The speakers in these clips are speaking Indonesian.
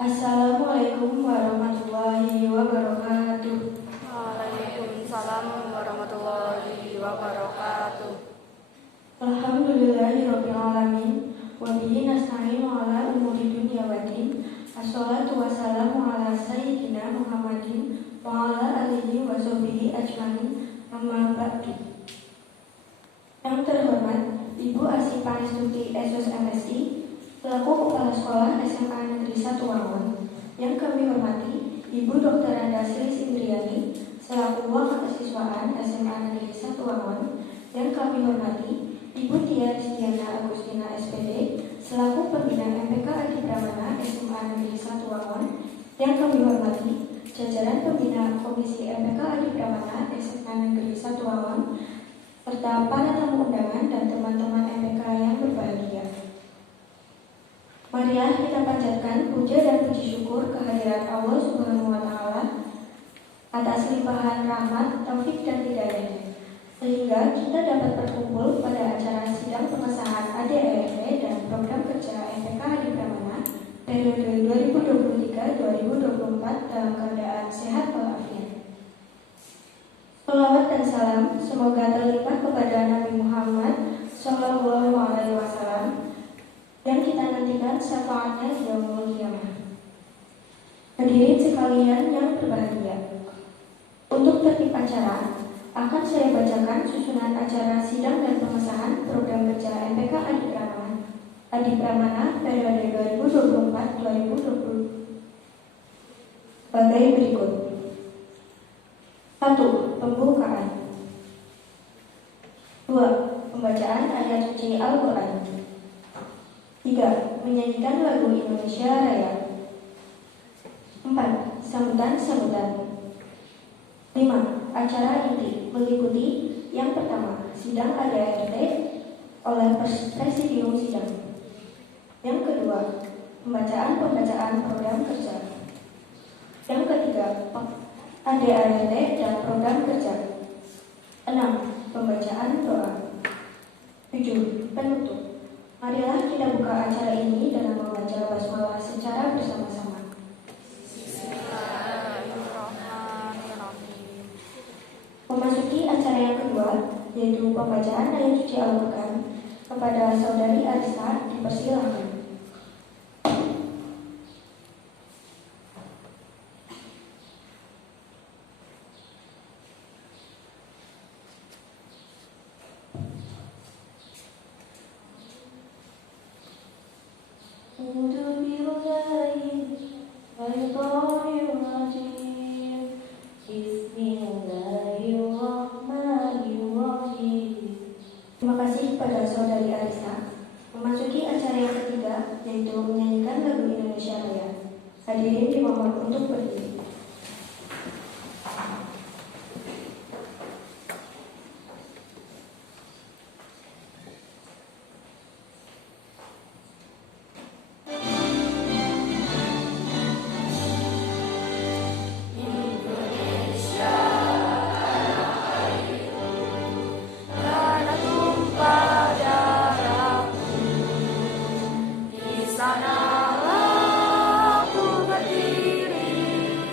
Assalamualaikum warahmatullahi wabarakatuh. Waalaikumsalam warahmatullahi wabarakatuh. Alhamdulillahirabbil alamin wa bihi nasta'inu ala umuri dunya waddin. Assalatu wassalamu ala sayyidina Muhammadin wa ala alihi wa sahbihi ajmain. Amma ba'du. Yang terhormat Ibu Asih Panistuti SOS MSI selaku Kepala Sekolah SMA Negeri 1 Wangon. Yang kami hormati Ibu Dr. Andasri Indriani selaku Wakasiswaan SMA Negeri 1 Wangon. Yang kami hormati Ibu Tia Rizdiana Agustina SPD selaku Pembina MPK Adi Pramana SMA Negeri 1 Wangon. Yang kami hormati jajaran Pembina Komisi MPK Adi Pramana SMA Negeri 1 Wangon serta para tamu undangan dan teman-teman MPK yang berbahagia. Marilah kita panjatkan puja dan puji syukur kehadirat Allah Subhanahu wa Ta'ala atas limpahan rahmat, taufik dan hidayahnya, sehingga kita dapat berkumpul pada acara sidang pengesahan ADART dan program kerja MPK Adi Pramana periode 2023-2024 dalam keadaan sehat walafiat. Salawat dan salam semoga terlimpah kepada Nabi Muhammad Sallallahu Alaihi Wasallam yang kita nantikan syafaatnya di yaumul qiyamah. Hadirin sekalian yang berbahagia, untuk tertib acara akan saya bacakan susunan acara sidang dan pengesahan program kerja MPK Adi Pramana periode 2024-2020 sebagai berikut. 1. Pembukaan. 2. Pembacaan ayat suci Al-Quran. 3. Menyanyikan lagu Indonesia Raya. 4. Sambutan-sambutan. 5. Acara inti meliputi yang pertama, sidang ADART oleh Presidium Sidang. Yang kedua, pembacaan program kerja. Yang ketiga, ADART dan program kerja. 6. Pembacaan doa. 7. Penutup. Marilah kita buka acara ini dengan membaca basmalah secara bersama-sama. Bismillahirrahmanirrahim. Memasuki acara yang kedua, yaitu pembacaan ayat suci Al-Quran, kepada Saudari Arista dipersilahkan. Terima kasih kepada Saudari Arista. Memasuki acara yang ketiga, yaitu menyanyikan lagu Indonesia Raya. Hadirin dimohon untuk berdiri. Sanalah ku berdiri.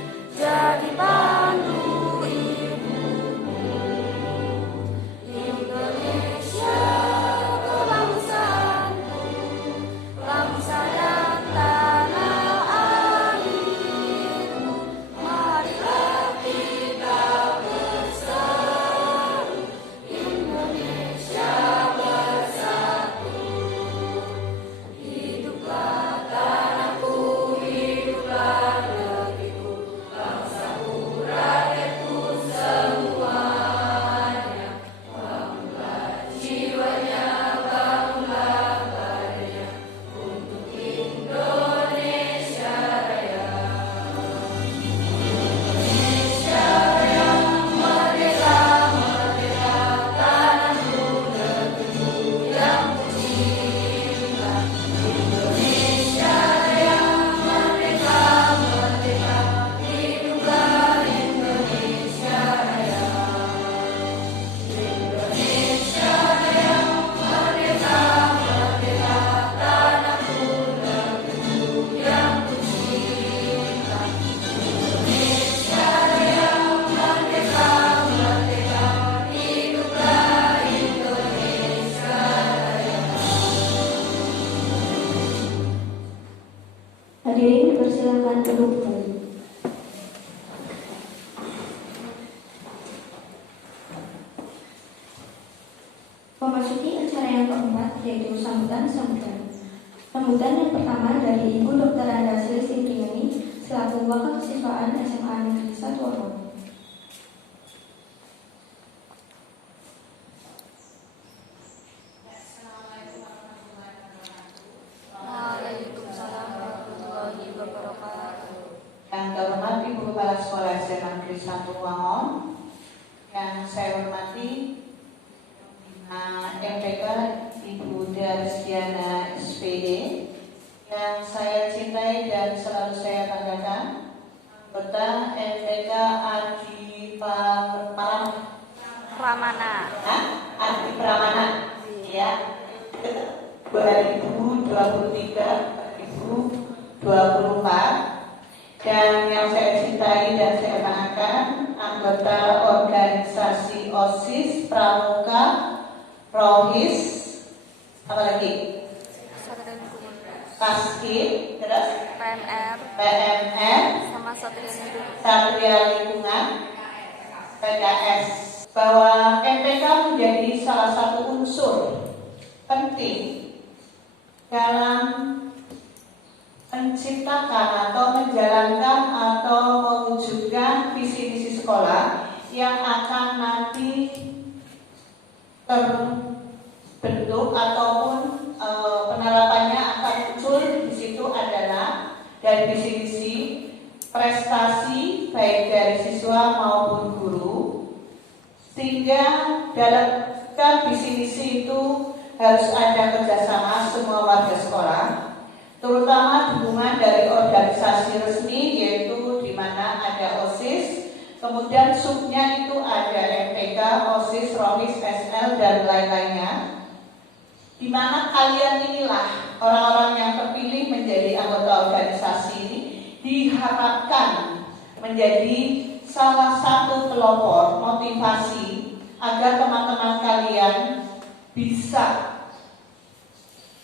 Hadirin dipersilakan duduk kembali. Memasuki acara yang keempat, yaitu sambutan-sambutan. Sambutan yang pertama dari Ibu Dr. Anda Selisih Priani selaku Wakil Kesiswaan SMA Negeri 1 Amon. Waalaikumsalam warahmatullahi wabarakatuh. Yang terhormat Ibu Kepala Sekolah SMA Negeri 1 Wangon, yang saya hormati MPK Ibu Darsiana SPD, yang saya cintai dan selalu saya banggakan, anggota MPK Adi Pramana. Adi Pramana, ya, 2023-2024. Dan yang saya cintai dan saya banggakan, anggota organisasi OSIS, Pramuka, Rohis, apalagi? Paskib, terus PMR, sama Satria Lingkungan, PKS. Bahwa MPK menjadi salah satu unsur penting dalam menciptakan atau menjalankan atau mewujudkan visi-visi sekolah yang akan nanti terbentuk ataupun penerapannya akan muncul. Di situ adalah dari visi-visi prestasi baik dari siswa maupun guru, sehingga dalam visi-visi itu harus ada kerjasama semua warga sekolah, terutama dukungan dari organisasi resmi, yaitu di mana ada OSIS, kemudian subnya itu ada MPK, OSIS, Rohis, SL, dan lain-lainnya, di mana kalian inilah orang-orang yang terpilih menjadi anggota organisasi, diharapkan menjadi salah satu pelopor motivasi agar teman-teman kalian bisa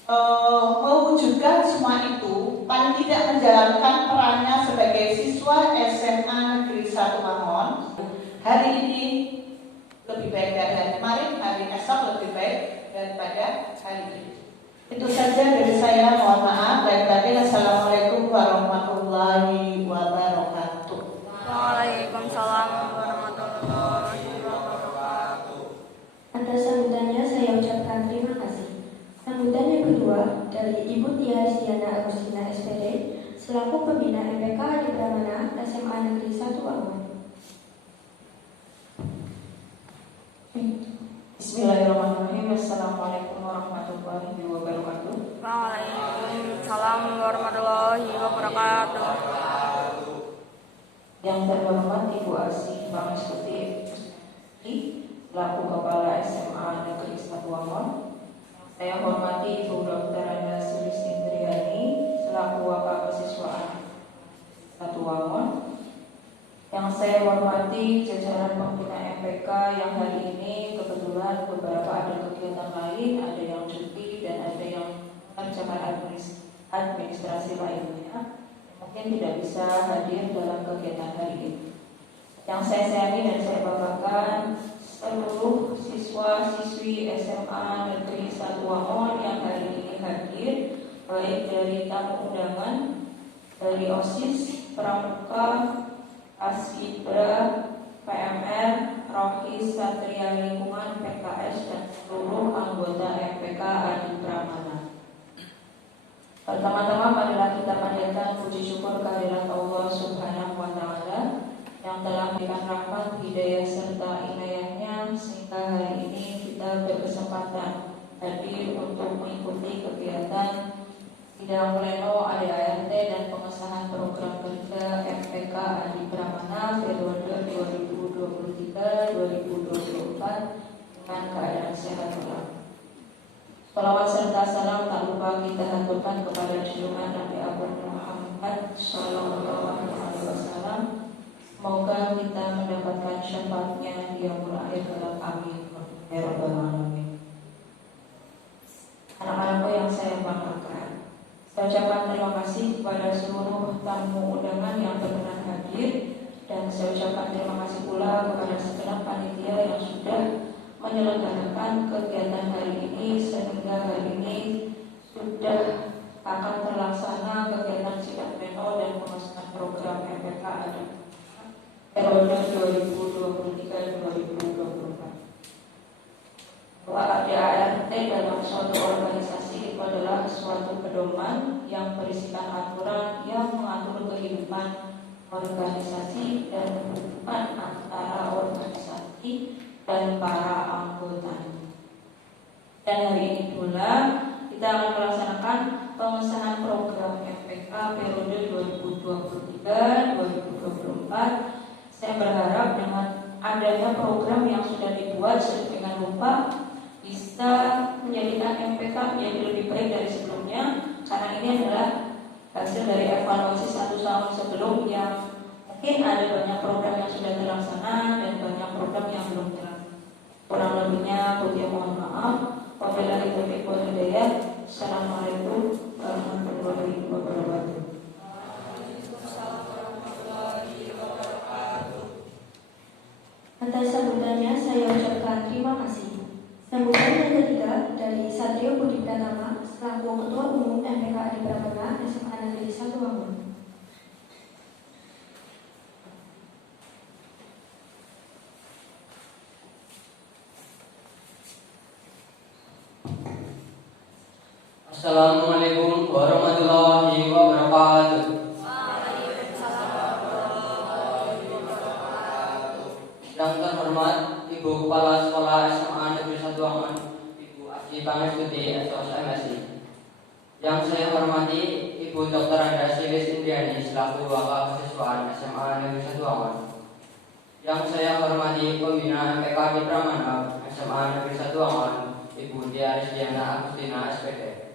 mewujudkan semua itu, paling tidak menjalankan perannya sebagai siswa SMA Negeri 1 Mangon. Hari ini lebih baik dari hari kemarin, hari esok lebih baik daripada hari ini. Itu saja dari saya, mohon maaf. Baik lagi, assalamualaikum warahmatullahi wabarakatuh. Waalaikumsalam warahmatullahi wabarakatuh. Atas sambutannya saya ucapkan terima kasih. Sambutan yang kedua dari Ibu Tia Rizdiana Agustina SPD selaku pembina MPK di Pramana SMA Negeri 1 Amon. Bismillahirrahmanirrahim. Assalamualaikum warahmatullahi wabarakatuh. Waalaikumsalam warahmatullahi wabarakatuh. Yang terhormat Ibu Asih Pangestuti selaku Kepala SMA Negeri 1 Wangon. Saya hormati Ibu Dr. Anda Selisih Priani selaku Wakil Kesiswaan 1 Wangon. Yang saya hormati jajaran pembina MPK yang hari ini kebetulan beberapa ada kegiatan lain, ada yang cuti dan ada yang mengerjakan administrasi lainnya, mungkin tidak bisa hadir dalam kegiatan hari ini. Yang saya sayangi dan saya banggakan seluruh siswa-siswi SMA Negeri 1 Wangon yang hari ini hadir, baik dari tamu undangan, dari OSIS, Pramuka, Paskibra, PMR, Rohis, Satria Lingkungan, PKS, dan seluruh anggota MPK Adi Pramana. Pertama-tama marilah kita panjatkan puji syukur kehadirat Allah Subhanahu wa Ta'ala yang telah memberikan rahmat, hidayah serta inayahnya sehingga hari ini kita berkesempatan hadir untuk mengikuti kegiatan sidang pleno ADART dan pengesahan program kerja MPK Adi Pramana periode 2023-2024 dengan keadaan sehat walafiat. Salawat serta salam tak lupa kita haturkan kepada junjungan Nabi Agung Muhammad Sallallahu Alaihi Wasallam. Semoga kita mendapatkan syafaatnya di yaumul akhir kelak. Amin ya rabbal alamin. Anak-anakku yang saya banggakan, saya ucapkan ucapan terima kasih kepada seluruh tamu undangan yang berkenan hadir, dan saya ucapkan terima kasih pula kepada segenap panitia yang sudah menyelenggarakan kegiatan hari ini sehingga hari ini sudah akan terlaksana kegiatan sidang pleno dan pengesahan program MPK periode 2023-2024. Bahwa ADART dalam suatu organisasi itu adalah suatu pedoman yang berisikan aturan yang mengatur kehidupan organisasi dan hubungan antara organisasi dan para anggotanya. Dan hari ini pula kita akan melaksanakan pengesahan program MPK periode 2023-2024. Saya berharap dengan adanya program yang sudah dibuat sedemikian rupa bisa menjadikan MPK menjadi lebih baik dari sebelumnya, karena ini adalah hasil dari evaluasi 1 tahun sebelum yang mungkin ada banyak program yang sudah terlaksana dan banyak program yang belum terlaksana. Kurang lebihnya Budi mohon maaf. Wabillahi taufiq wal hidayah. Assalamualaikum warahmatullahi wabarakatuh. Atas sambutannya saya ucapkan terima kasih. Sambutan yang ketiga dari Satrio Budi Pratama selaku Ketua Umum MPK Adi Pramana SMA Negeri 1 Wangun. Assalamualaikum warahmatullahi wabarakatuh. Yang terhormat Ibu Kepala Sekolah SMA Negeri 1 Wangun, Ibu Asyi Pangestuti SOS MSI. Yang saya hormati Ibu Dr. Anda Silis Indriani selaku Wakil Kesiswaan SMA Negeri 1 Wangun. Yang saya hormati Pembina MPK Adi Pramana SMA Negeri 1 Wangun, Ibu Tia Rizdiana Agustina SPD.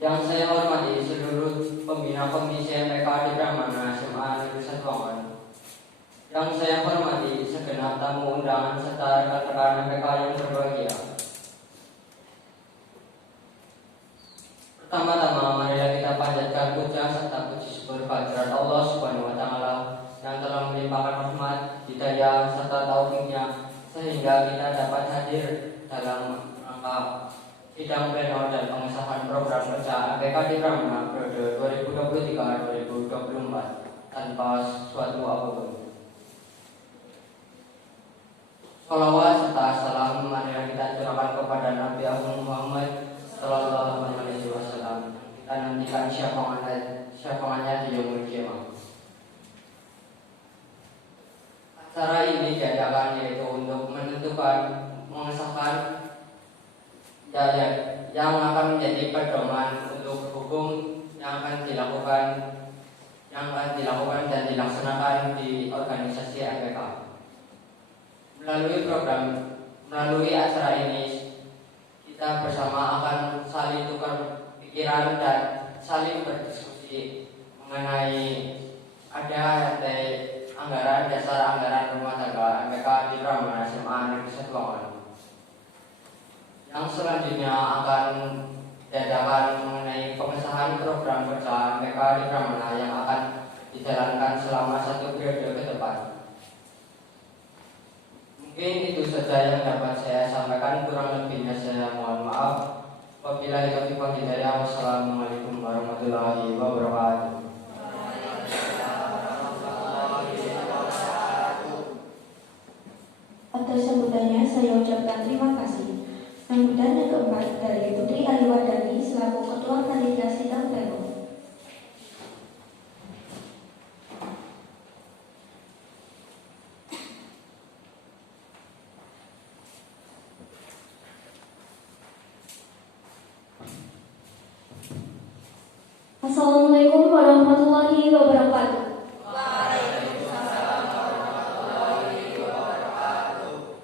Yang saya hormati seluruh pembina komisi MPK Adi Pramana SMA Negeri 1 Wangun. Yang saya hormati segenap tamu undangan serta rekan-rekan MPK yang berbahagia. Pertama-tama marilah kita panjatkan puja serta puji syukur kehadirat Allah Subhanahu wa taala yang telah melimpahkan rahmat, hidayah serta taufiknya sehingga kita dapat hadir dalam rangka sidang pleno dan pengesahan program kerja MPK Adi Pramana periode 2023-2024 tanpa suatu apapun. Salawat serta salam marilah kita curahkan kepada Nabi Agung Muhammad Sallallahu Alaihi Wasallam. Kita nantikan syafaatnya di yaumul qiyamah. Acara ini diadakan yaitu untuk menentukan, mengesahkan yang akan menjadi pedoman untuk hukum yang akan dilakukan dan dilaksanakan di organisasi MPK. Melalui acara ini kita bersama akan saling tukar pikiran dan saling berdiskusi mengenai anggaran dasar anggaran rumah tangga MPK Adi Pramana SMA Negeri 1 Wangun. Yang selanjutnya akan diadakan mengenai pengesahan program kerja MPK Adi Pramana yang akan dijalankan selama 1 periode ke depan. Mungkin itu saja yang dapat saya sampaikan, kurang lebihnya saya mohon maaf. Wabillahi taufiq wal hidayah. Wassalamualaikum warahmatullahi wabarakatuh. Atas sambutannya saya ucapkan terima kasih. Sambutan yang keempat dari Putri Aliwardani selaku Ketua Panitia Sidang Pleno. Assalamualaikum warahmatullahi wabarakatuh.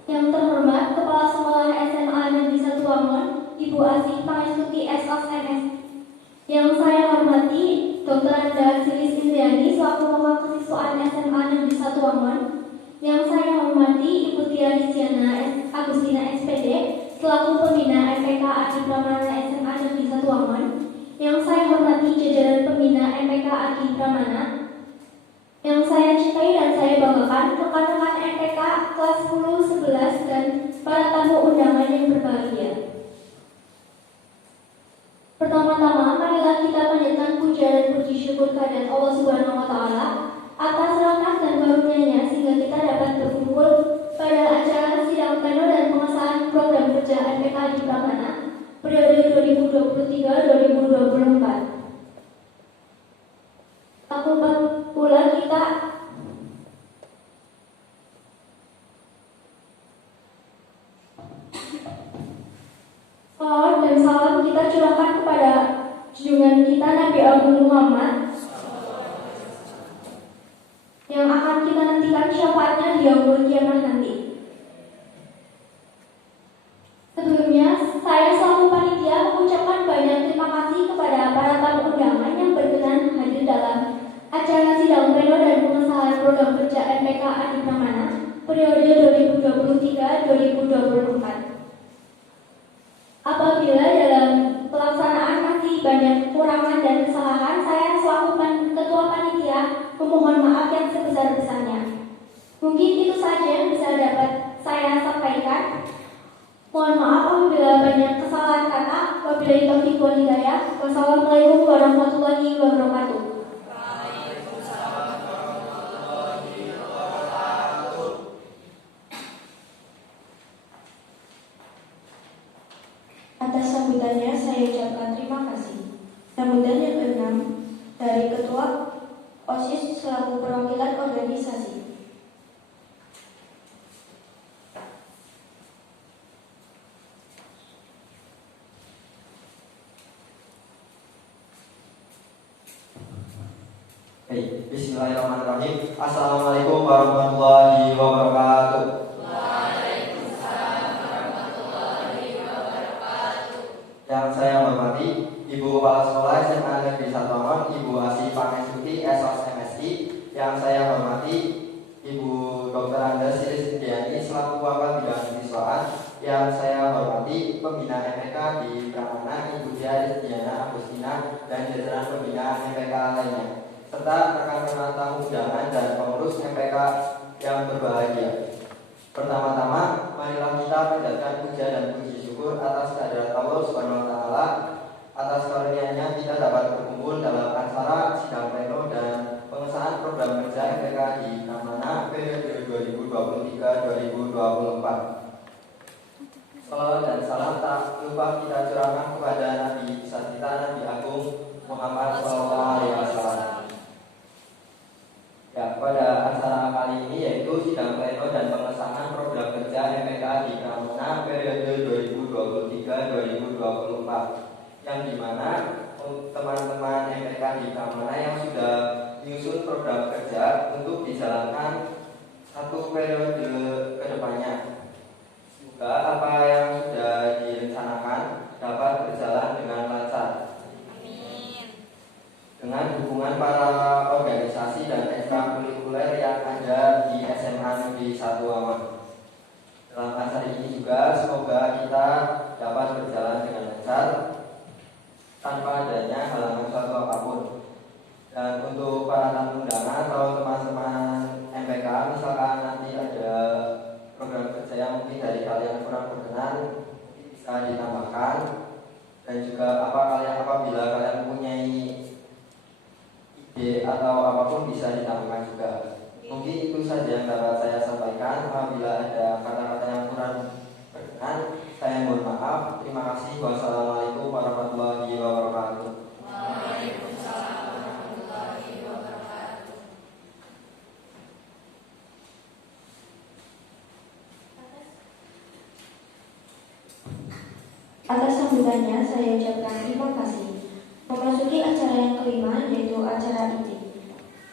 Yang terhormat Kepala Sekolah SMA Negeri 1 Wangun, Ibu Asyi Pangestuti SOS MS. Yang saya hormati Dr. Anda Silis Indriani selaku Wakil Kesiswaan SMA Negeri 1 Wangun. Yang saya hormati Ibu Tia Rizdiana Agustina SPD selaku Pembina MPK Adi Pramana SMA Negeri 1 Wangun. Yang saya hormati kehadirat Allah Subhanahu wa Ta'ala atas rahmat dan karunia-Nya sehingga kita dapat berkumpul pada acara sidang pleno dan pengesahan program kerja MPK di Pramana periode 2023-2024. Takut pula kita salawat dan salam kita curahkan kepada junjungan kita Nabi Agung Muhammad yang akan kita nantikan syafaatnya di yaumul kiamah nanti. Sebelumnya, saya selaku panitia mengucapkan banyak terima kasih kepada para tamu undangan yang berkenan hadir dalam acara sidang pleno dan pengesahan program kerja MPK Adi Pramana periode 2023-2024. Apabila dalam pelaksanaan masih banyak kekurangan dan kesalahan, saya selaku ketua panitia memohon maaf yang sebesar-besarnya. Mungkin itu saja yang bisa dapat saya sampaikan. Mohon maaf apabila banyak kesalahan kata. Wabillahi taufiq wal hidayah. Wassalamualaikum warahmatullahi wabarakatuh. Atas sambutannya saya ucapkan terima kasih. Sambutan yang keenam dari Ketua OSIS selaku perwakilan organisasi. Baik, bismillahirrahmanirrahim. Assalamualaikum warahmatullahi wabarakatuh. Yang saya hormati Ibu Kepala Sekolah SMA Negeri 1 Angon, Ibu Asih Pangestuti SOS MSI. Yang saya hormati Ibu Dr. Anda Silis Indiani selaku Wakil Bidang Siswaan. Yang saya hormati Pembina MPK di Pramana, Ibu Dia Diana Agustina dan jajaran pembina MPK lainnya, serta rekan-rekan tamu undangan dan pengurus MPK yang berbahagia. Pertama-tama, marilah kita panjatkan puja dan puji syukur atas kehadirat Allah Subhanahu wa Ta'ala. Atas karunia-Nya kita dapat berkumpul dalam acara sidang pleno dan pengesahan program kerja MPK di Pramana periode 2023-2024. Salawat dan salam tak lupa kita curahkan kepada Nabi besar kita Nabi Agung Muhammad SAW. Ya, pada acara kali ini yaitu sidang pleno dan pengesahan program kerja MPK di Pramana periode 2023-2024, yang dimana teman-teman MPK di Pramana yang sudah menyusun program kerja untuk dijalankan satu periode ke depannya. Semoga apa yang sudah direncanakan dapat berjalan dengan lancar. Dengan dukungan para organisasi dan ekstrakurikuler yang ada di SMA Negeri 1 Angon. Dalam acara ini juga semoga kita dapat berjalan dengan lancar tanpa adanya halangan suatu apapun. Dan untuk para tamu undangan atau teman-teman MPK, misalkan nanti ada program kerja yang mungkin dari kalian kurang berkenan, bisa ditambahkan. Dan juga apabila kalian mempunyai atau apapun bisa ditambahkan juga. Mungkin itu saja yang dapat saya sampaikan. Apabila ada kata-kata yang kurang berkenan, saya mohon maaf. Terima kasih. Wassalamualaikum warahmatullahi wabarakatuh. Waalaikumsalam warahmatullahi wabarakatuh. Atas sambutannya saya ucapkan terima kasih. Memasuki acara yang kelima yaitu acara inti.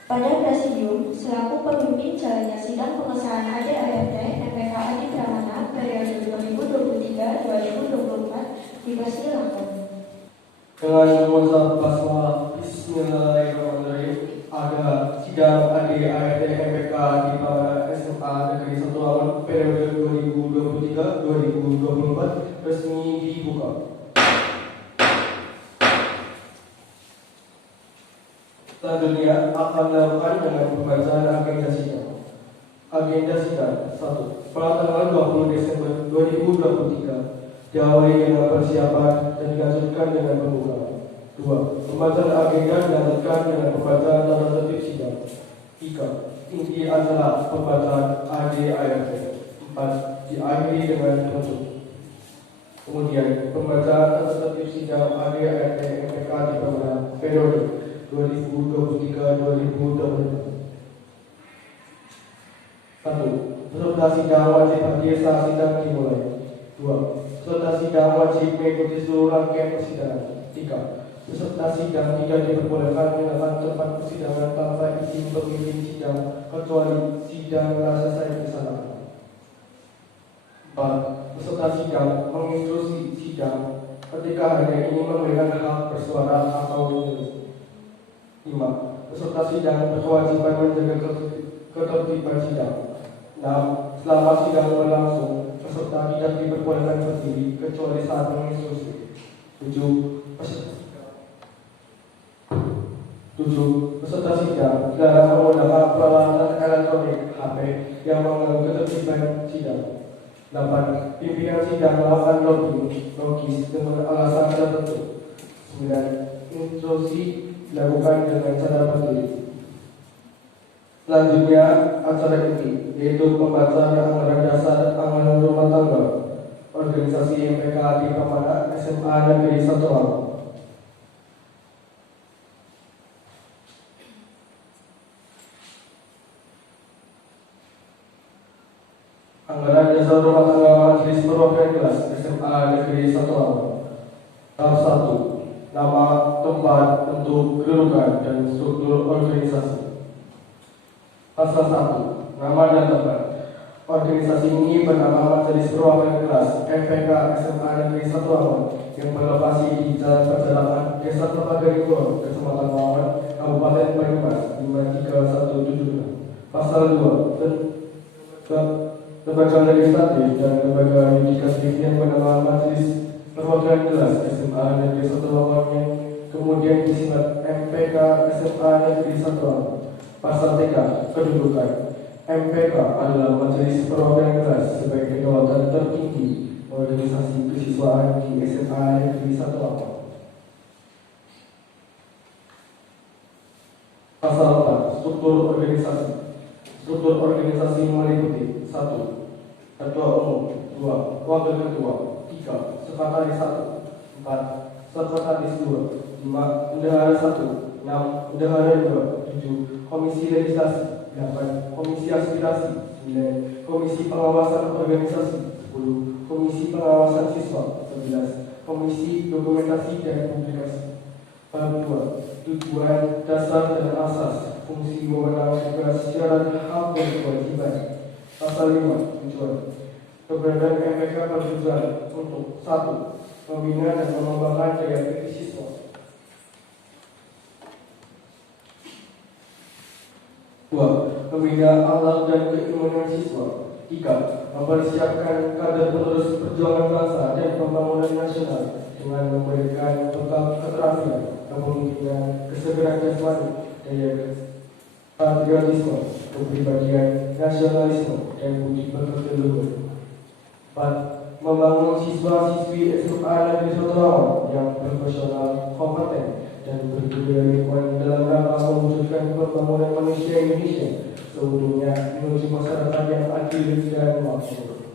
Pada presidium selaku pemimpin jalannya sidang pengesahan ADART MPK Adi Pramana periode 2023-2024 dipersilakan. Dengan mengucap basmalah Bismillahirrahmanirrahim, ada sidang ADART MPK di Pramana SMA Negeri 1 Angon periode 2023-2024 resmi dibuka. Selanjutnya akan dilakukan dengan pembacaan agenda sidang. Agenda sidang 1. Pada tanggal 20 Desember 2023 diawali dengan persiapan dan dilanjutkan dengan pembukaan. 2. Pembacaan agenda dilanjutkan dengan pembacaan tata tertib sidang. 3. Inti acara pembacaan ADART. 4. Diakhiri dengan penutup. Kemudian pembacaan tata tertib sidang ADART MPK dipermudah periode 2023-2024. 1. Peserta sidang wajib hadir saat sidang dimulai. 2. Peserta sidang wajib mengikuti seluruh rangkaian persidangan. 3. Peserta sidang tidak diperbolehkan meninggalkan tempat persidangan tanpa izin pemimpin sidang kecuali sidang selesai bersama. 4. Peserta sidang menginstruksi sidang ketika hanya ingin memberikan hak bersuara atau menulis. 5. Peserta sidang berkewajiban menjaga ketertiban sidang. 6. Selama sidang berlangsung, peserta tidak diperbolehkan berdiri kecuali saat menginstruksi. 7. Peserta sidang dilarang menggunakan peralatan elektronik HP yang mengganggu ketertiban sidang. 8. Pimpinan sidang melakukan logis dengan alasan tertentu. 9. Instruksi dilakukan dengan cara berdiri. Selanjutnya acara inti, yaitu pembacaan anggaran dasar anggaran rumah tangga organisasi MPK di Pamana SMA Negeri 1 Lampung. Anggaran dasar rumah tangga majelis perwakilan kelas SMA Negeri 1 Lampung. Tahap 1. Nama, tempat, bentuk, kedudukan, dan struktur organisasi. Pasal 1. Nama dan tempat. Organisasi ini bernama Majelis Perwakilan Kelas MPK SMA Negeri 1 Lampung yang berlokasi di Jalan Perjalanan Desa Telaga, Kecamatan Lawan, Kabupaten Banyumas 53176. Pasal 2. Lembaga legislatif dan lembaga yudikatif yang bernama Majelis Perwakilan Kelas SMA Negeri 1 Lampung yang kemudian disingkat MPK SMA Negeri 1 Lampung. Pasal 3. Kedudukan. MPK adalah Majelis Perwakilan Kelas sebagai kedaulatan tertinggi organisasi kesiswaan di SMA Negeri 1 Lampung. Pasal 4. Struktur organisasi. Struktur organisasi meliputi 1. Ketua Umum. 2. Wakil Ketua. 3. Sekretaris 1. 4. Sekretaris 2. 5. Bendahara 1. 6. Bendahara 2. 7. Komisi Legislasi. 8. Komisi Aspirasi. 9. Komisi Pengawasan Organisasi. 10. Komisi Pengawasan Siswa. 11. Komisi Dokumentasi dan Publikasi. Bab 2. Tujuan, dasar, dan asas, fungsi, wewenang, tugas, syarat, hak, dan kewajiban. Pasal 5. Tujuan. Keberadaan MPK bertujuan untuk 1. Membina dan mengembangkan daya kritis siswa. 2. Membina akhlak dan keimanan siswa. 3. Mempersiapkan kader penerus perjuangan bangsa dan pembangunan nasional dengan memberikan bekal keterampilan, kepemimpinan, kesegaran jasmani, daya patriotisme, kepribadian, nasionalisme, dan budi pekerti luhur. 4. Membangun siswa-siswi SMA Negeri 1 Lampung yang profesional, kompeten, dan berbudaya lingkungan dalam rangka mewujudkan pembangunan manusia Indonesia seutuhnya menuju masyarakat yang adil dan makmur.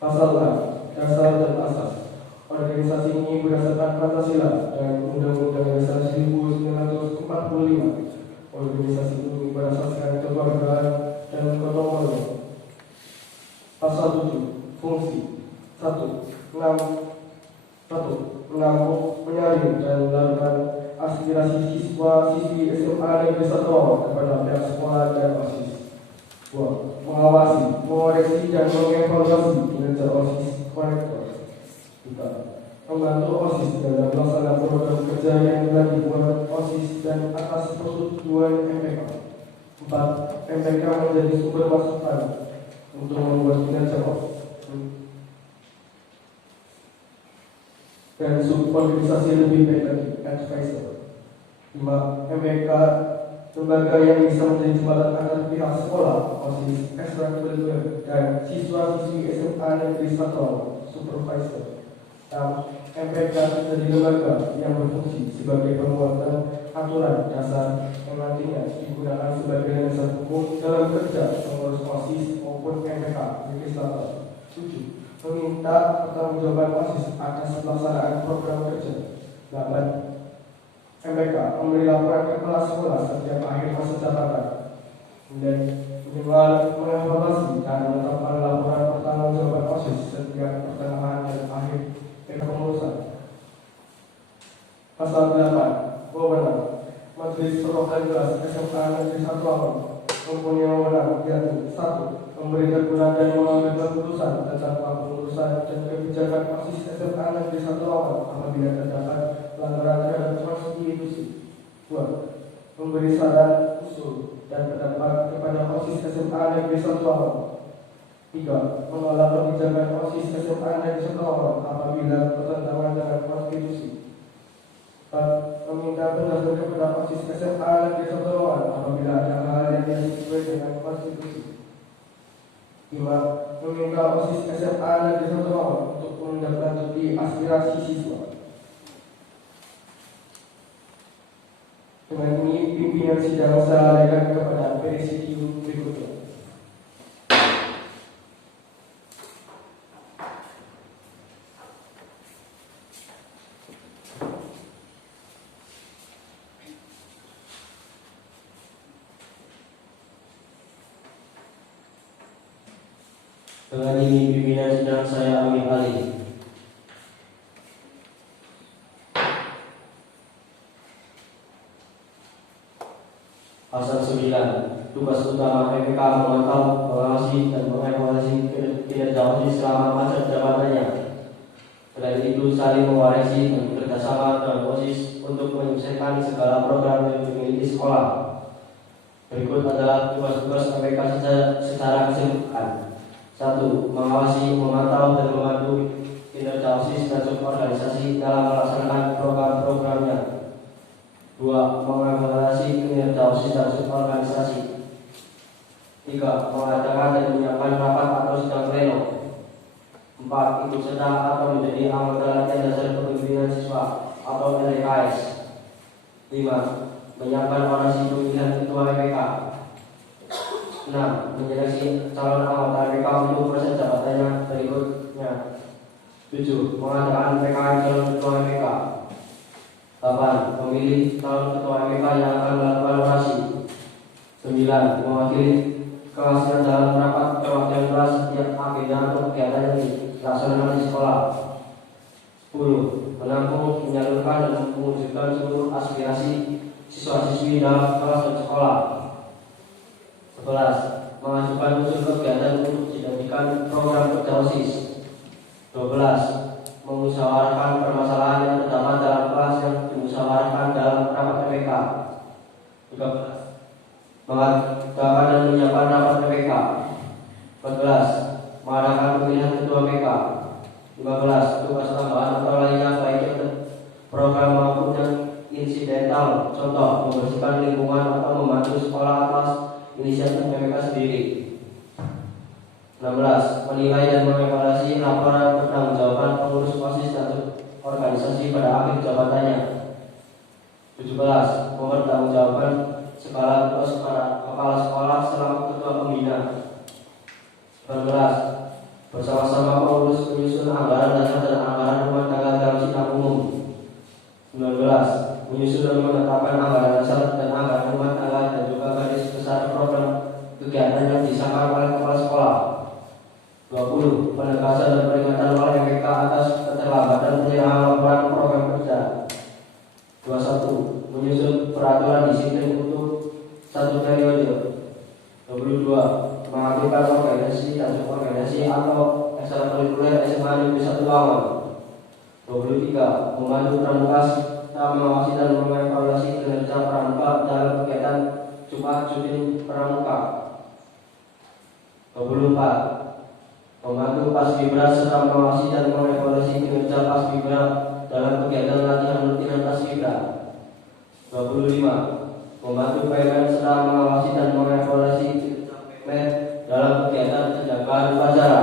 Pasal 6. Dasar dan asas. Organisasi ini berdasarkan Pancasila dan Undang-Undang Dasar 1945. Organisasi ini berdasarkan kekeluargaan dan gotong royong. Pasal 7. Fungsi. 1. Menampung, menyaring, dan melakukan aspirasi siswa-siswi SMA Negeri 1 Lampung kepada pihak sekolah dan OSIS. 2. Mengawasi, mengoreksi, dan mengevaluasi kinerja OSIS korektor. 3. Membantu OSIS dalam melaksanakan program kerja yang telah dibuat OSIS dan atas persetujuan MPK. 4. MPK menjadi sumber masukan untuk membuat kinerja OSIS dan suborganisasi lebih baik lagi, advisor. 5. MPK lembaga yang bisa menjadi jembatan antar pihak sekolah, OSIS, ekstrakurikuler, dan siswa-siswi SMA Negeri 1 Lampung, supervisor. MPK menjadi lembaga yang berfungsi sebagai pembuatan aturan dasar yang nantinya digunakan sebagai dasar hukum dalam kerja pengurus OSIS maupun MPK legislator. 7. Meminta pertanggungjawaban OSIS atas pelaksanaan program kerja. 8. MPK memberi laporan ke kepala sekolah setiap akhir masa jabatan. Dan mengevaluasi dan menetapkan laporan pertanggungjawaban OSIS setiap pertengahan dan akhir kepengurusan. Pasal 8. Wewenang Majelis Perwakilan SMA Negeri 1 Ambon mempunyai wewenang yakni 1. Memberi teguran dan mengambil keputusan tentang kepengurusan dan kebijakan OSIS SMA Negeri 1 Ambon apabila terdapat pelanggaran terhadap konstitusi. 2. Memberi saran, usul, dan pendapat kepada OSIS SMA Negeri 1 Ambon. 3. Menolak kebijakan OSIS SMA Negeri 1 Ambon apabila bertentangan dengan konstitusi. 4. Meminta penjelasan kepada OSIS SMA Negeri 1 Ambon apabila ada hal yang tidak sesuai dengan konstitusi. 5. Meminta OSIS SMA Negeri 1 Ambon untuk menindaklanjuti aspirasi siswa. Dengan ini pimpinan sidang saya alihkan kepada presidium berikutnya. Dengan ini pimpinan sidang saya ambil alih. Pasal 9. Tugas utama MPK memantau, mengawasi, dan mengevaluasi kinerja OSIS selama masa jabatannya. Selain itu, saling mewarisi dan bekerjasama dengan OSIS untuk menyelesaikan segala program yang dimiliki sekolah. Berikut adalah tugas-tugas MPK secara keseluruhan. 1. Mengawasi, memantau, dan membantu kinerja OSIS dan organisasi dalam melaksanakan program-programnya. 2. Mengevaluasi kinerja OSIS dan organisasi. 3. Mengadakan dan menyiapkan rapat atau sidang pleno. 4. Ikut serta atau menjadi anggota latihan dasar kepemimpinan siswa atau LKS. 5. Menyiapkan orasi pemilihan ketua MPK. 6. Menyeleksi calon anggota MPK untuk proses jabatannya berikutnya. 7. Mengadakan PKM calon ketua MPK. 8. Memilih calon ketua MPK yang akan melakukan orasi. 9. Mewakili kehasilan dalam rapat perwakilan kelas setiap agenda atau kegiatan yang dilaksanakan di sekolah. 10. Menampung, menyalurkan, dan mewujudkan seluruh aspirasi siswa-siswi dalam kelas dan sekolah. 11. Mengajukan usul kegiatan untuk dijadikan program kerja OSIS. 12. Memusyawarahkan permasalahan yang terdapat dalam kelas yang dimusyawarahkan dalam rapat MPK. 13. Mengadakan dan menyiapkan rapat MPK. 14. Mengadakan pemilihan ketua MPK. 15. Tugas tambahan atau lainnya baik yang program maupun yang insidental, contoh membersihkan lingkungan atau membantu sekolah atas inisiatif MPK sendiri. 16. Menilai dan mengevaluasi laporan pertanggungjawaban pengurus OSIS dan organisasi pada akhir jabatannya. 17. Mempertanggungjawabkan segala tugas kepala sekolah selaku ketua pembina. 19. Bersama-sama pengurus menyusun anggaran dasar dan anggaran rumah tangga dalam sidang umum. 19. Menyusun dan menetapkan anggaran dasar dan anggaran rumah tangga dan juga garis besar program kegiatan yang disahkan oleh kepala sekolah. 20. Penegasan dan peringatan oleh MPK atas keterlambatan penyerahan laporan program kerja. 21. Menyusun peraturan disiplin untuk 1 periode. 22. Mengaktifkan organisasi dan suborganisasi atau ekstrakurikuler SMA Negeri 1 Ambon. 23. Membantu pramuka serta mengawasi dan mengevaluasi kinerja pramuka dalam kegiatan Jumat Judin Pramuka. 24. Membantu Paskibra serta mengawasi dan mengevaluasi kinerja Paskibra dalam kegiatan latihan rutinan Paskibra. 25. Membantu PMN serta mengawasi dan mengevaluasi kinerja PMN dalam kegiatan penjagaan upacara.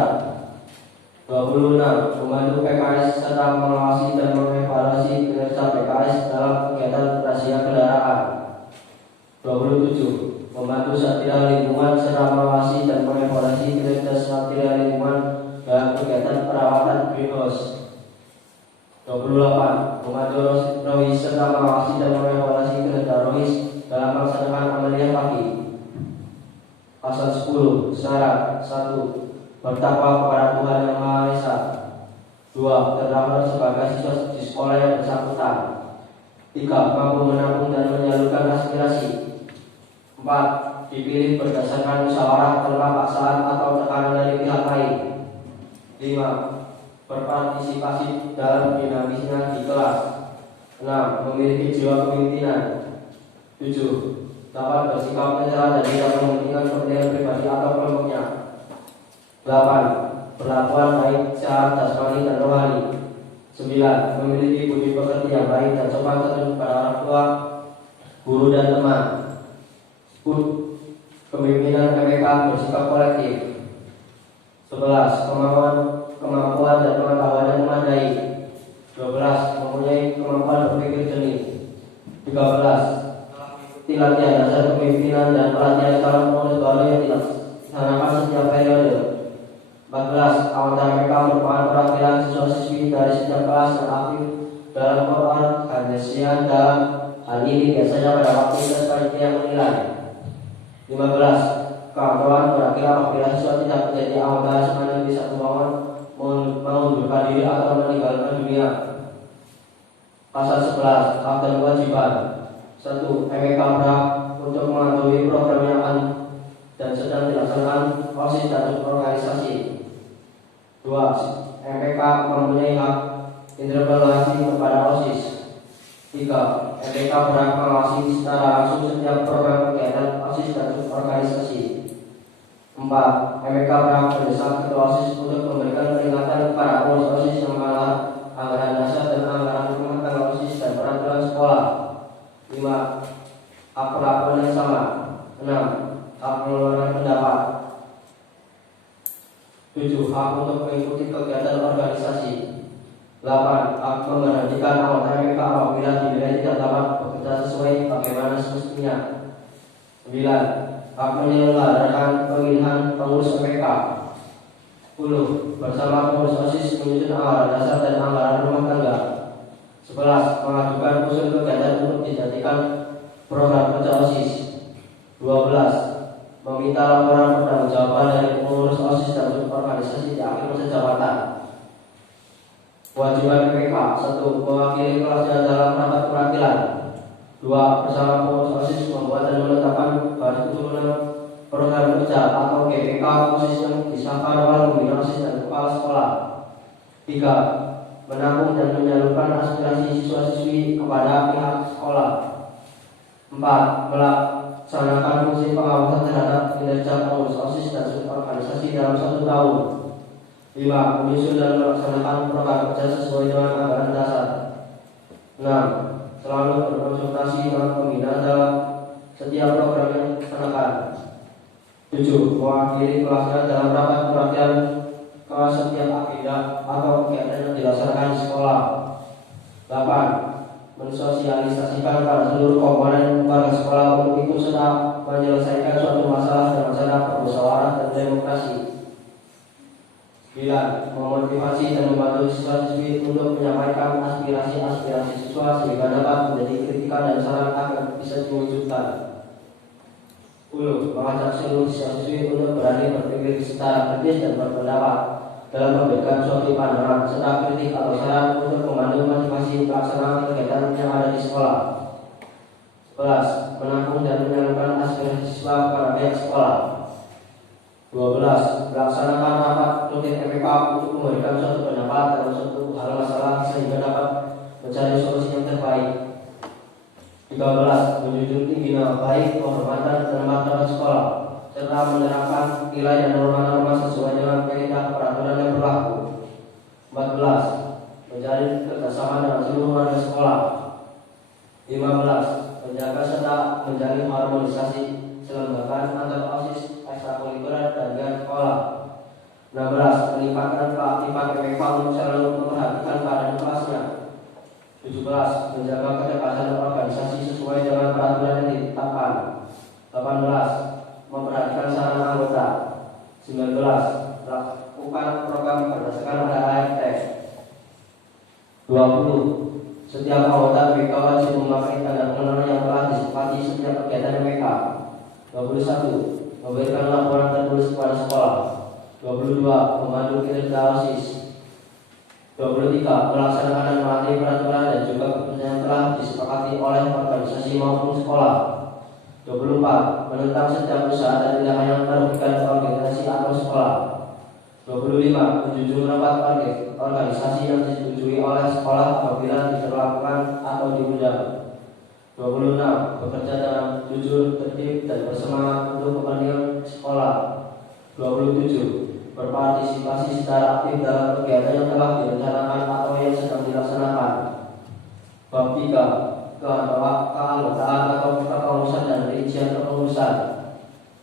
26. Membantu PKS serta mengawasi dan mengevaluasi kinerja PKS dalam kegiatan razia kendaraan. 27. Membantu Satria Lingkungan serta mengawasi dan mengevaluasi kinerja Satria Lingkungan dalam kegiatan perawatan greenhouse. 28. Membantu Rohis serta mengawasi dan mengevaluasi kinerja Rohis dalam melaksanakan amaliyah pagi. Pasal 10. Syarat 1. Bertakwa kepada Tuhan Yang Maha Esa. 2. Terdaftar sebagai siswa di sekolah yang bersangkutan. 3. Mampu menampung dan menyalurkan aspirasi. 4. Dipilih berdasarkan musyawarah tanpa paksaan atau tekanan dari pihak lain. 5. Berpartisipasi dalam dinamisnya di kelas. 6. Memiliki jiwa kepemimpinan. 7. Dapat bersikap netral dan tidak mementingkan kepentingan pribadi atau kelompoknya. 8. Perlakuan baik secara jasmani dan rohani. 9. Memiliki budi pekerti yang baik dan sopan santun kepada orang tua, guru dan teman. 10. Kepemimpinan MPK bersikap kolektif. 11. Kemampuan dan pengetahuan yang memadai. 12. Mempunyai kemampuan berpikir jernih. 13. Latihan dasar kepemimpinan dan pelatihan calon pengurus baru yang dilaksanakan setiap periode. 14. Anggota MPK merupakan perwakilan siswa-siswi dari setiap kelas yang aktif dalam keorganisasian dalam hal ini biasanya pada waktu tes panitia yang menilai. 15. Kemampuan berakhir apabila siswa tidak menjadi anggota SMA Negeri 1 Wangon mengundurkan diri atau meninggalkan dunia. Pasal 11. Hak dan kewajiban. 1. MPK berhak untuk mengetahui program yang akan dan sedang dilaksanakan OSIS dan organisasi. 2. MPK mempunyai hak interpelasi kepada OSIS. 3. MPK berhak mengawasi secara langsung setiap program kegiatan OSIS dan organisasi. 4. MPK berhak mendesak ketua OSIS untuk memberikan peringatan kepada pengurus OSIS yang melanggar anggaran dasar dan anggaran rumah tangga OSIS dan peraturan sekolah. 5. Hak perlakuan yang sama. 6. Hak mengeluarkan pendapat. 7. Hak untuk mengikuti kegiatan organisasi. 8. Hak memberhentikan anggota MPK apabila dinilai tidak dapat bekerja sesuai bagaimana semestinya. 9. Hak menyelenggarakan pemilihan pengurus MPK. 10. Bersama pengurus OSIS menyusun anggaran dasar dan anggaran rumah tangga. 11. Mengajukan usul kegiatan untuk dijadikan program kerja OSIS. 12. Meminta laporan pertanggungjawaban dari pengurus OSIS dan organisasi di akhir masa jabatan. Kewajiban MPK. 1. Mewakili kelasnya dalam rapat perwakilan. 2. Bersama pengurus OSIS membuat dan menetapkan garis turunan program kerja atau GPK OSIS yang disahkan oleh pembina OSIS dan kepala sekolah. 3. Menampung dan menyalurkan aspirasi siswa-siswi kepada pihak sekolah. 4. Melaksanakan fungsi pengawasan terhadap kinerja pengurus OSIS dan organisasi dalam 1 tahun. 5. Menyusun dan melaksanakan program kerja sesuai dengan anggaran dasar. 6. Selalu berkonsultasi dengan pembina dalam setiap program yang dilaksanakan. 7. Mewakili kelasnya dalam rapat perwakilan ke setiap agenda atau kegiatan yang dilaksanakan di sekolah. 8. Mensosialisasikan pada seluruh komponen warga sekolah untuk ikut serta menyelesaikan suatu masalah dengan cara bermusyawarah dan demokrasi. 9. Memotivasi dan membantu siswa-siswi untuk menyampaikan aspirasi-aspirasi siswa sehingga dapat menjadi kritikan dan saran agar bisa diwujudkan. 10. Mengajak seluruh siswa-siswi untuk berani berpikir secara kritis dan berpendapat dalam memberikan suatu pandangan serta kritik atau saran untuk membantu motivasi pelaksanaan kegiatan yang ada di sekolah. 11. Menampung dan menyalurkan aspirasi siswa kepada pihak sekolah. 12. Melaksanakan rapat rutin MPK untuk memberikan suatu pendapat dalam suatu hal masalah sehingga dapat mencari solusi yang terbaik. 13. Menjunjung tinggi nama baik, kehormatan dan martabat sekolah serta menerapkan nilai dan norma-norma sesuai dengan kaidah peraturan yang berlaku. 14. Menjalin kerjasama dengan seluruh warga sekolah. 15. Menjaga serta menjalin harmonisasi kelembagaan antar OSIS, ekstrakurikuler dan pihak sekolah. 16. Meningkatkan keaktifan PPK untuk selalu memperhatikan keadaan kelasnya. 17. Menjaga kedekatan organisasi sesuai dengan peraturan yang ditetapkan. 18. Memperhatikan saran anggota. 19. Lakukan program berdasarkan ART. 20. Setiap anggota PPK wajib memakai tanda pengenal yang telah disepakati setiap kegiatan PPK. 21. Memberikan laporan tertulis kepada sekolah. 22. Memandu kinerja OSIS. 23. Melaksanakan dan melatih peraturan dan juga keputusan yang telah disepakati oleh organisasi maupun sekolah. 24. Menentang setiap usaha dan tindakan yang merugikan organisasi atau sekolah. 25. Menjunjung rapat organisasi yang disetujui oleh sekolah apabila diberlakukan atau diundang. 26. Bekerja dengan jujur, tertib, dan bersemangat untuk kepentingan sekolah. 27. Berpartisipasi secara aktif dalam kegiatan yang telah direncanakan atau yang sedang dilaksanakan. Bab 3. Keanggotaan atau kepengurusan dan rincian kepengurusan.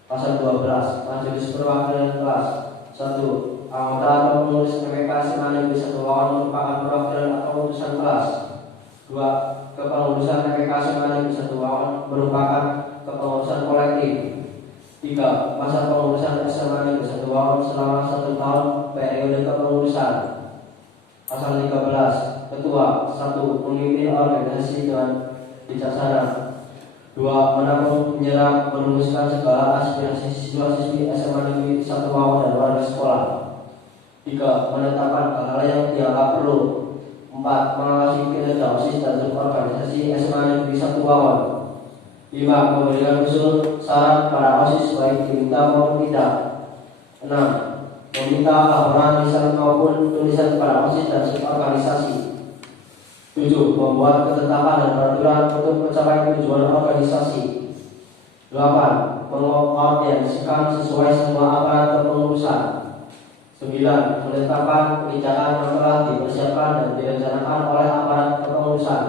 Pasal 12. Majelis Perwakilan Kelas. 1. Anggota atau pengurus PPK SMA Negeri 1 Wawan merupakan perwakilan atau utusan kelas. 2. Kepengurusan PPK SMA Negeri 1 Wawan merupakan kepengurusan kolektif. 3. Masa pengurusan SMA Negeri 1 Wawan selama 1 tahun periode kepengurusan. Pasal 13. Ketua. 1. Memimpin organisasi dengan bijaksana. 2. Menampung, menyerap, merumuskan segala aspirasi siswa-siswi SMA Negeri 1 Wawan dan warga sekolah. 3. Menetapkan hal-hal yang dianggap perlu. 4. Mengawasi kinerja OSIS dan organisasi SMA Negeri 1 Wawan. 5. Memberikan usul saran para OSIS baik diminta maupun tidak. 6. Meminta laporan lisan maupun tulisan para OSIS dan organisasi. 7. Membuat ketetapan dan peraturan untuk mencapai tujuan organisasi. 8. Mengorganisasikan sesuai semua aparat kepengurusan. 9. Menetapkan kebijakan yang telah dipersiapkan dan direncanakan oleh aparat kepengurusan.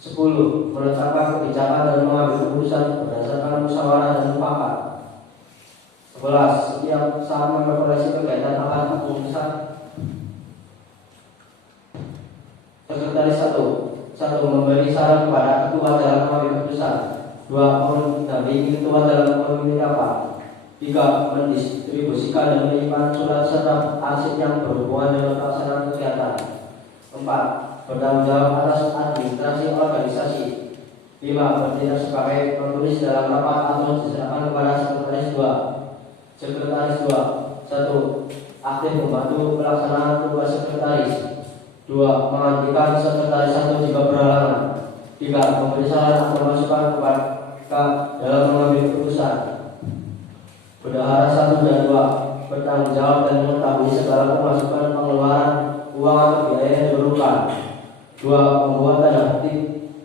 10. Menetapkan kebijakan dan mengambil keputusan berdasarkan musyawarah dan mufakat. 11. Setiap saat mengevaluasi kegiatan aparat kepengurusan. Sekretaris 1. Memberi saran kepada ketua dalam mengambil keputusan. 2. Mendampingi ketua dalam memimpin rapat. 3. Mendistribusikan dan menyimpan surat serta arsip yang berhubungan dengan pelaksanaan kegiatan. 4. Bertanggung jawab atas administrasi organisasi. 5. Bertindak sebagai penulis dalam rapat atau diserahkan kepada sekretaris 2. Sekretaris 2. 1. Aktif membantu pelaksanaan tugas sekretaris. 2. Menggantikan sekretaris 1 jika berhalangan. 3. Memberi saran atau masukan kepada dalam mengambil keputusan. Bendahara 1 dan 2. Bertanggung jawab dan mengetahui segala pemasukan pengeluaran uang atau biaya yang diperlukan. 2. Membuat tanda bukti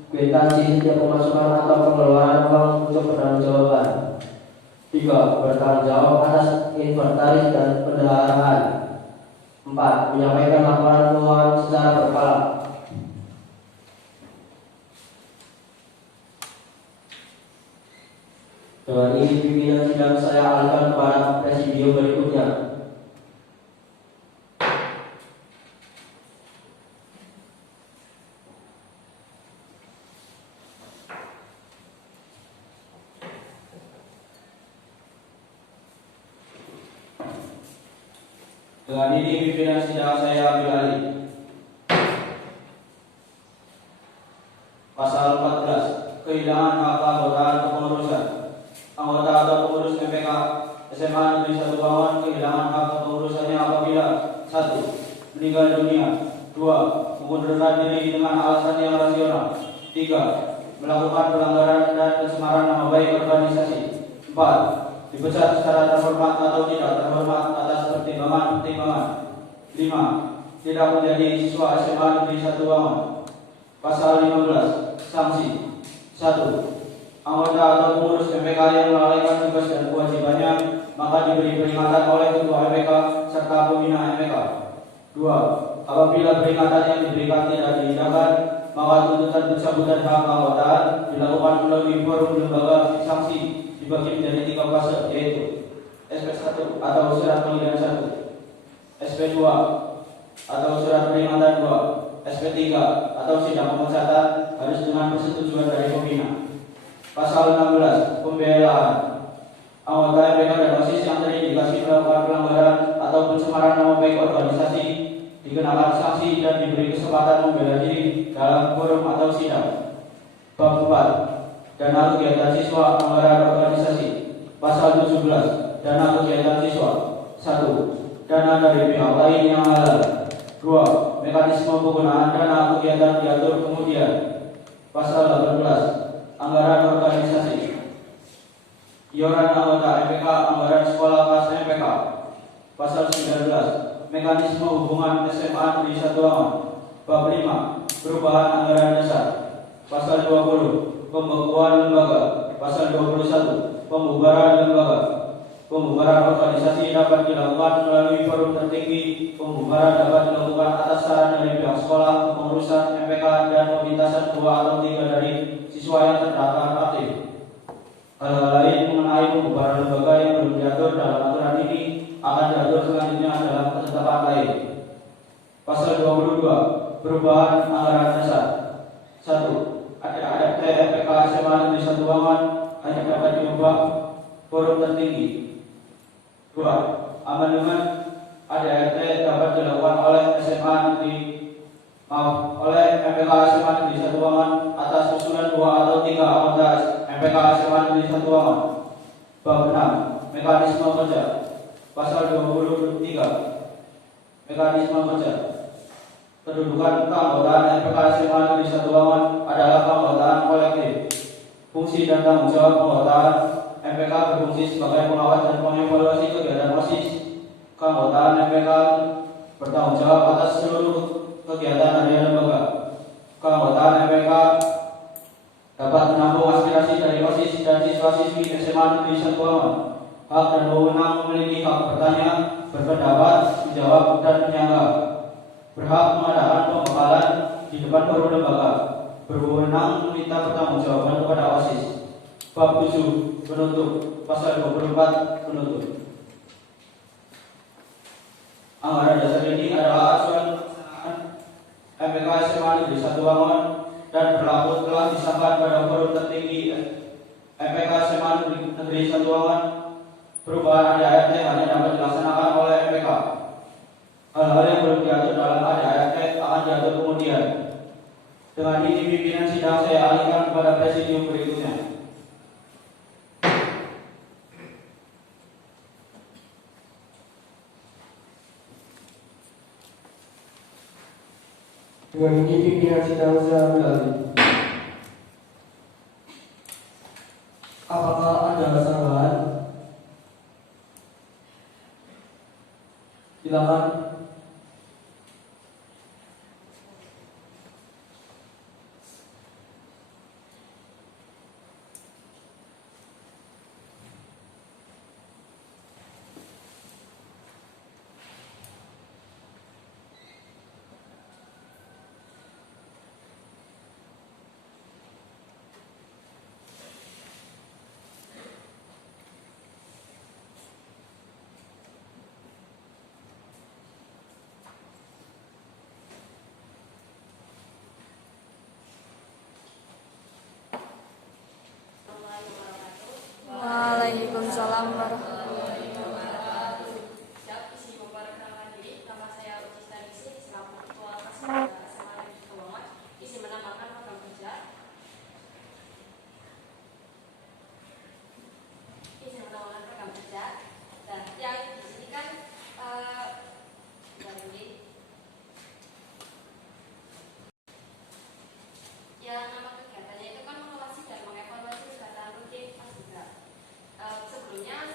kwitansi setiap pemasukan atau pengeluaran uang untuk pertanggungjawaban. 3. Bertanggung jawab atas inventaris dan pendaharaan. 4. Menyampaikan laporan keuangan secara berkala. Dengan ini pimpinan sidang saya alihkan kepada presidium berikutnya. Dengan ini pimpinan sidang saya ambil alih. Pasal 14. Kehilangan hak keanggotaan kepengurusan. Anggota atau pengurus MPK SMA Negeri 1 Wawan kehilangan hak kepengurusannya apabila 1. Meninggal dunia. 2. Mengundurkan diri dengan alasan yang rasional. 3. Melakukan pelanggaran dan pencemaran nama baik organisasi. 4. Dipecat secara terhormat atau tidak terhormat atas pertimbangan-pertimbangan. 5. Tidak menjadi siswa SMA Negeri 1 Wawan. Pasal 15. Sanksi. 1. Anggota atau pengurus MPK yang melalaikan tugas dan kewajibannya maka diberi peringatan oleh ketua MPK serta pembina MPK. 2. Apabila peringatan yang diberikan tidak diindahkan, maka tuntutan pencabutan hak keanggotaan dilakukan melalui forum lembaga sanksi dibagi menjadi 3 fase, yaitu SP1 atau surat panggilan 1, SP2 atau surat peringatan 2, SP3 atau sidang pemecatan harus dengan persetujuan dari pembina. Pasal 16, pembelaan. Anggota MPK dan OSIS yang terindikasi melakukan pelanggaran atau pencemaran nama baik organisasi dikenakan sanksi dan diberi kesempatan membela diri dalam forum atau sidang. Bab 4, dana kegiatan siswa anggaran organisasi. Pasal 17, dana kegiatan siswa. 1. Dana dari pihak lain yang halal. 2. Mekanisme penggunaan dana kegiatan diatur kemudian. Pasal 18, anggaran organisasi. Iuran anggota MPK, anggaran sekolah kelas MPK. Pasal 19, mekanisme hubungan SMA Negeri 1 Angon. Bab 5, perubahan anggaran dasar. Pasal 20, pembekuan lembaga. Pasal 21, pembubaran lembaga. Pembubaran organisasi dapat dilakukan melalui forum tertinggi. Pembubaran dapat dilakukan atas saran dari pihak sekolah, kepengurusan MPK, dan pemintasan 2 atau 3 dari siswa yang terdaftar aktif. Hal-hal lain mengenai pembubaran lembaga yang belum diatur dalam aturan ini akan diatur selanjutnya dalam ketetapan lain. Pasal 22, perubahan anggaran dasar. 1. Ada MPK SMA Negeri 1 Angon hanya dapat diubah forum tertinggi. 2. Amandemen ADRT dapat dilakukan oleh oleh MPK SMA Negeri 1 Angon atas usulan 2 atau 3 anggota MPK SMA Negeri 1 Angon. Bab 6, mekanisme kerja. Pasal 23, mekanisme kerja. Kedudukan keanggotaan MPK SMA Negeri 1 Angon adalah keanggotaan kolektif. Fungsi dan tanggung jawab keanggotaan MPK berfungsi sebagai pengawas dan mengevaluasi kegiatan OSIS. Keanggotaan MPK bertanggung jawab atas seluruh kegiatan harian lembaga. Keanggotaan MPK dapat menampung aspirasi dari OSIS dan siswa-siswi SMA Negeri 1 Angon. Hak dan wewenang memiliki hak bertanya, berpendapat, menjawab, dan menyanggah. Berhak mengadakan pembekalan di depan forum lembaga. Berwenang meminta pertanggungjawaban kepada OSIS. Bab 7, penutup. Pasal 24, penutup. Anggaran dasar ini adalah acuan MPK SMA Negeri 1 Angon dan berlaku telah disahkan pada forum tertinggi MPK SMA Negeri 1 Angon. Perubahan ADART hanya dapat dilaksanakan oleh MPK. Hal-hal yang belum diatur dalam ADART akan diatur kemudian. Dengan ini pimpinan sidang saya alihkan kepada presidium berikutnya. Dengan ini pimpinan sidang saya ambil alih. Apakah ada sanggahan? Silakan. Waalaikumsalam warahmatullahi wabarakatuh. Isi memperkenalkan diri, nama saya Uci Stanisi, selaku Ketua SMA Negeri Keuangan. Isi menambahkan program kerja. Dan yang di sini kan yang nama kegiatannya itu kan mengawasi dan mengevaluasi kegiatan rutin Mas Sebelumnya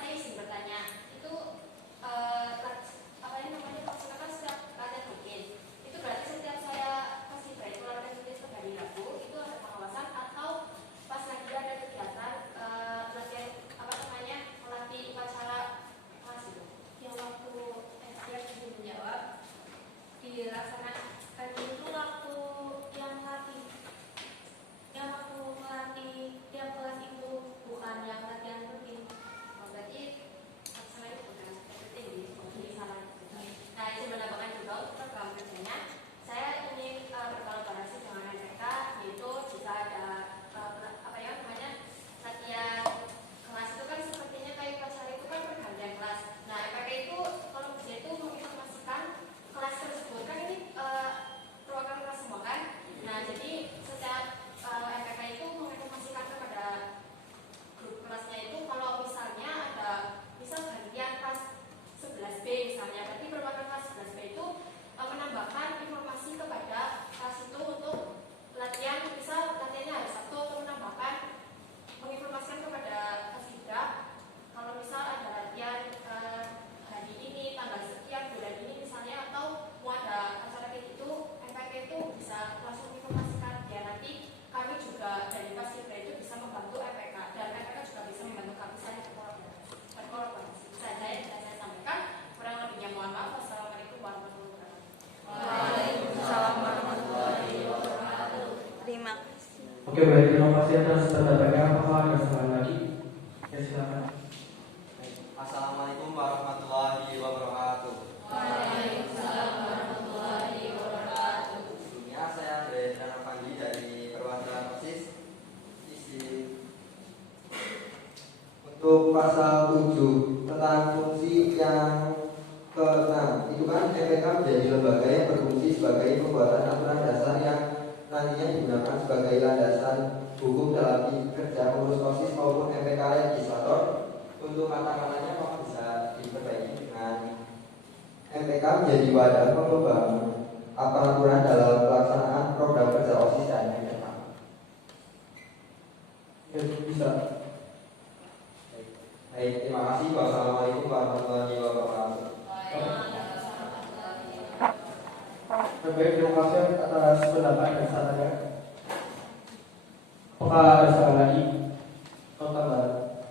Oke, baik, terima kasih atas pendapatnya. Apakah ada saran lagi? Ya, silakan. Assalamualaikum warahmatullahi wabarakatuh. Waalaikumsalam warahmatullahi wabarakatuh. Sebelumnya saya Andre Pandi dari perwakilan OSIS. Untuk pasal 7 tentang fungsi yang ke-6, itu kan MPK menjadi lembaga yang berfungsi sebagai pembuatan aturan dasar yang nantinya digunakan sebagai landasan hukum dalam kerja pengurus OSIS maupun MPK legislator. Untuk kata-katanya kok bisa diperbaiki dengan MPK menjadi wadah pengembangan aturan dalam pelaksanaan program kerja OSIS dan MPK. Ya, bisa. Baik, terima kasih. Wassalamualaikum warahmatullahi wabarakatuh. Baik, terima kasih atas pendapat dan sarannya. Apakah ada saran lagi? Atau tambahan?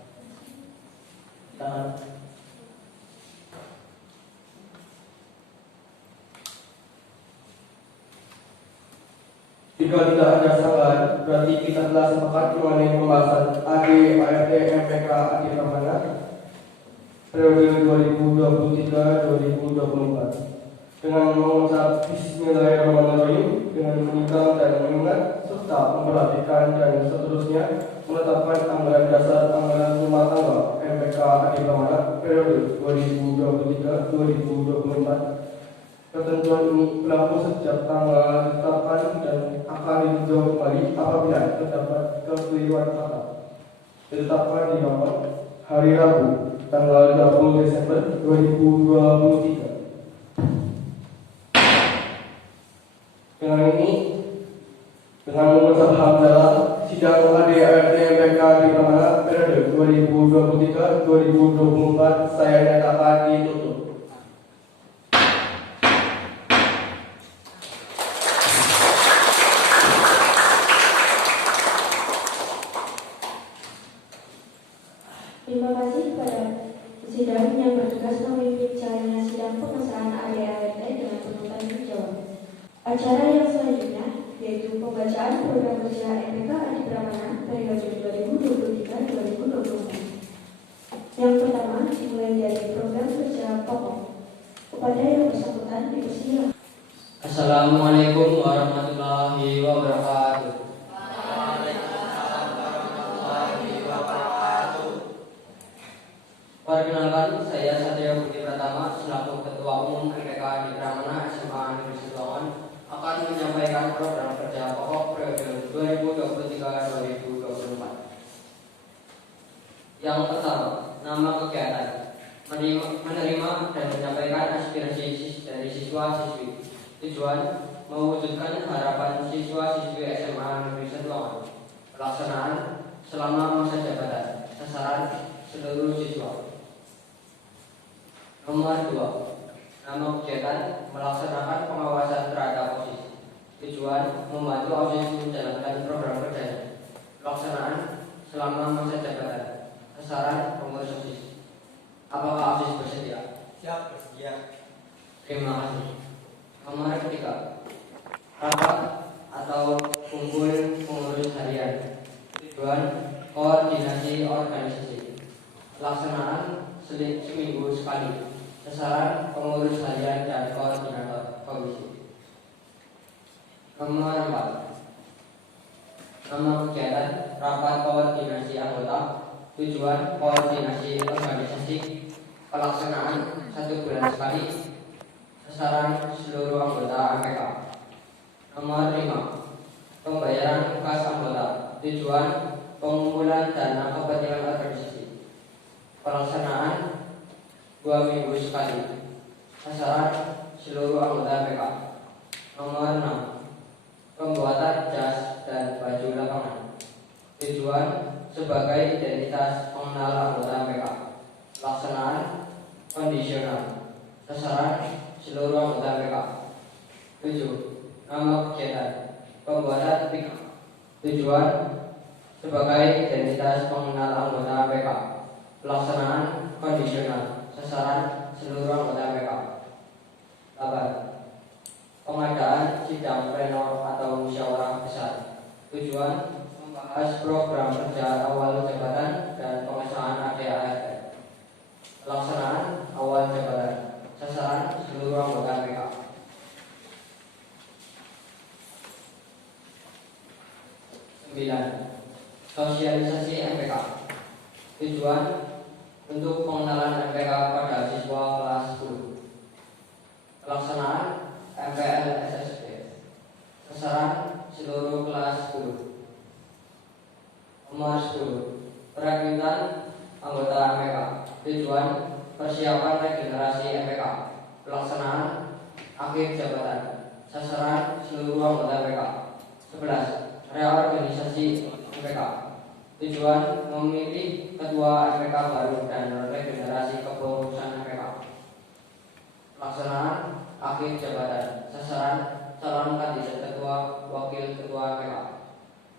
Silakan. Jika tidak ada saran, berarti kita telah sepakat mengenai pembahasan AD, ART, MPK, AD Pramana periode 2023-2024 dengan mengucap Bismillahirrahmanirrahim, dengan meninggal dan mengingat serta memperhatikan dan seterusnya menetapkan anggaran dasar anggaran rumah tangga MPK AD Pramana periode 2023-2024. Ketentuan ini berlaku sejak tanggal ditetapkan dan akan ditinjau kembali apabila terdapat kekeliruan kata. Ditetapkan di rapat hari Rabu tanggal 20 Desember 2023. Dengan ini, dengan mengucap hamdalah, sidang AD/ART MPK di Pramana periode 2023-2024 saya nyatakan ditutup. Terima kasih kepada sidang yang bertugas memimpin jalannya sidang pengesahan AD/ART dengan penutupan dijawab. Acara yang selanjutnya yaitu pembacaan program kerja MPK AD Pramana periode 2023-2024. Yang pertama dimulai dari program kerja pokok. Kepada yang bersangkutan dipersilakan. Assalamualaikum warahmatullahi wabarakatuh. Perkenalkan, saya Satria Budi Pratama selaku Ketua Umum MPK di Pramana SMA Negeri Situangan akan menyampaikan program kerja pokok periode 2023-2024. Yang pertama, nama kegiatan menerima dan menyampaikan aspirasi dari siswa-siswi. Tujuan mewujudkan harapan siswa-siswi SMA Negeri Situangan. Pelaksanaan selama masa jabatan. Sasaran seluruh siswa. Nomor 2, nama kegiatan melaksanakan pengawasan terhadap OSIS. Tujuan membantu OSIS menjalankan program kerjanya. Pelaksanaan selama masa jabatan. Sasaran pengurus OSIS. Apakah OSIS bersedia? Siap, bersedia. Terima kasih. Nomor 3, rapat atau kumpul pengurus harian. Tujuan koordinasi organisasi. Pelaksanaan seminggu sekali. Sasaran pengurus harian dan koordinator komisi. Nomor 4, nama kegiatan rapat koordinasi anggota. Tujuan koordinasi organisasi. Pelaksanaan 1 bulan sekali. Sasaran seluruh anggota MPK. Nomor 5, pembayaran kas anggota. Tujuan pengumpulan dana kepentingan organisasi. Pelaksanaan 2 minggu sekali. Sasaran seluruh anggota MPK. Nomor 6, pembuatan jas dan baju lapangan. Tujuan sebagai identitas pengenal anggota MPK. Pelaksanaan kondisional. Sasaran seluruh anggota MPK. 7, nama kegiatan pembuatan PIK. Tujuan sebagai identitas pengenal anggota MPK. Pelaksanaan kondisional. Sasaran seluruh anggota MPK. 8, pengadaan sidang pleno atau musyawarah besar. Tujuan Bahas program kerja awal jabatan dan pengesahan ADART. Pelaksanaan awal jabatan. Sasaran seluruh anggota MPK. 9. Sosialisasi MPK. Tujuan untuk pengenalan MPK pada siswa kelas 10. Pelaksanaan MPLSSB. Sasaran seluruh kelas 10. Nomor 10. Perekrutan anggota MPK. Tujuan persiapan regenerasi MPK. Pelaksanaan akhir jabatan. Sasaran seluruh anggota MPK. 11. Reorganisasi MPK. Tujuan memilih ketua MPK baru dan regenerasi kepengurusan MPK. Pelaksanaan akhir jabatan. Sasaran calon kandidat ketua, wakil ketua MPK.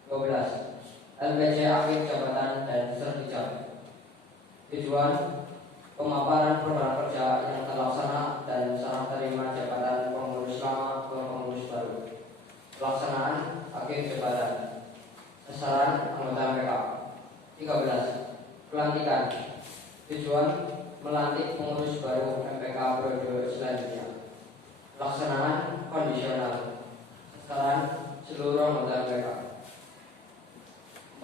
12. LPJ akhir jabatan dan sertijab. Tujuan pemaparan program kerja yang terlaksana dan serah terima jabatan pengurus lama ke pengurus baru. Pelaksanaan akhir jabatan. Sasaran anggota MPK. 13. Pelantikan. Tujuan melantik pengurus baru MPK periode selanjutnya. Pelaksanaan kondisional. Sasaran seluruh anggota MPK.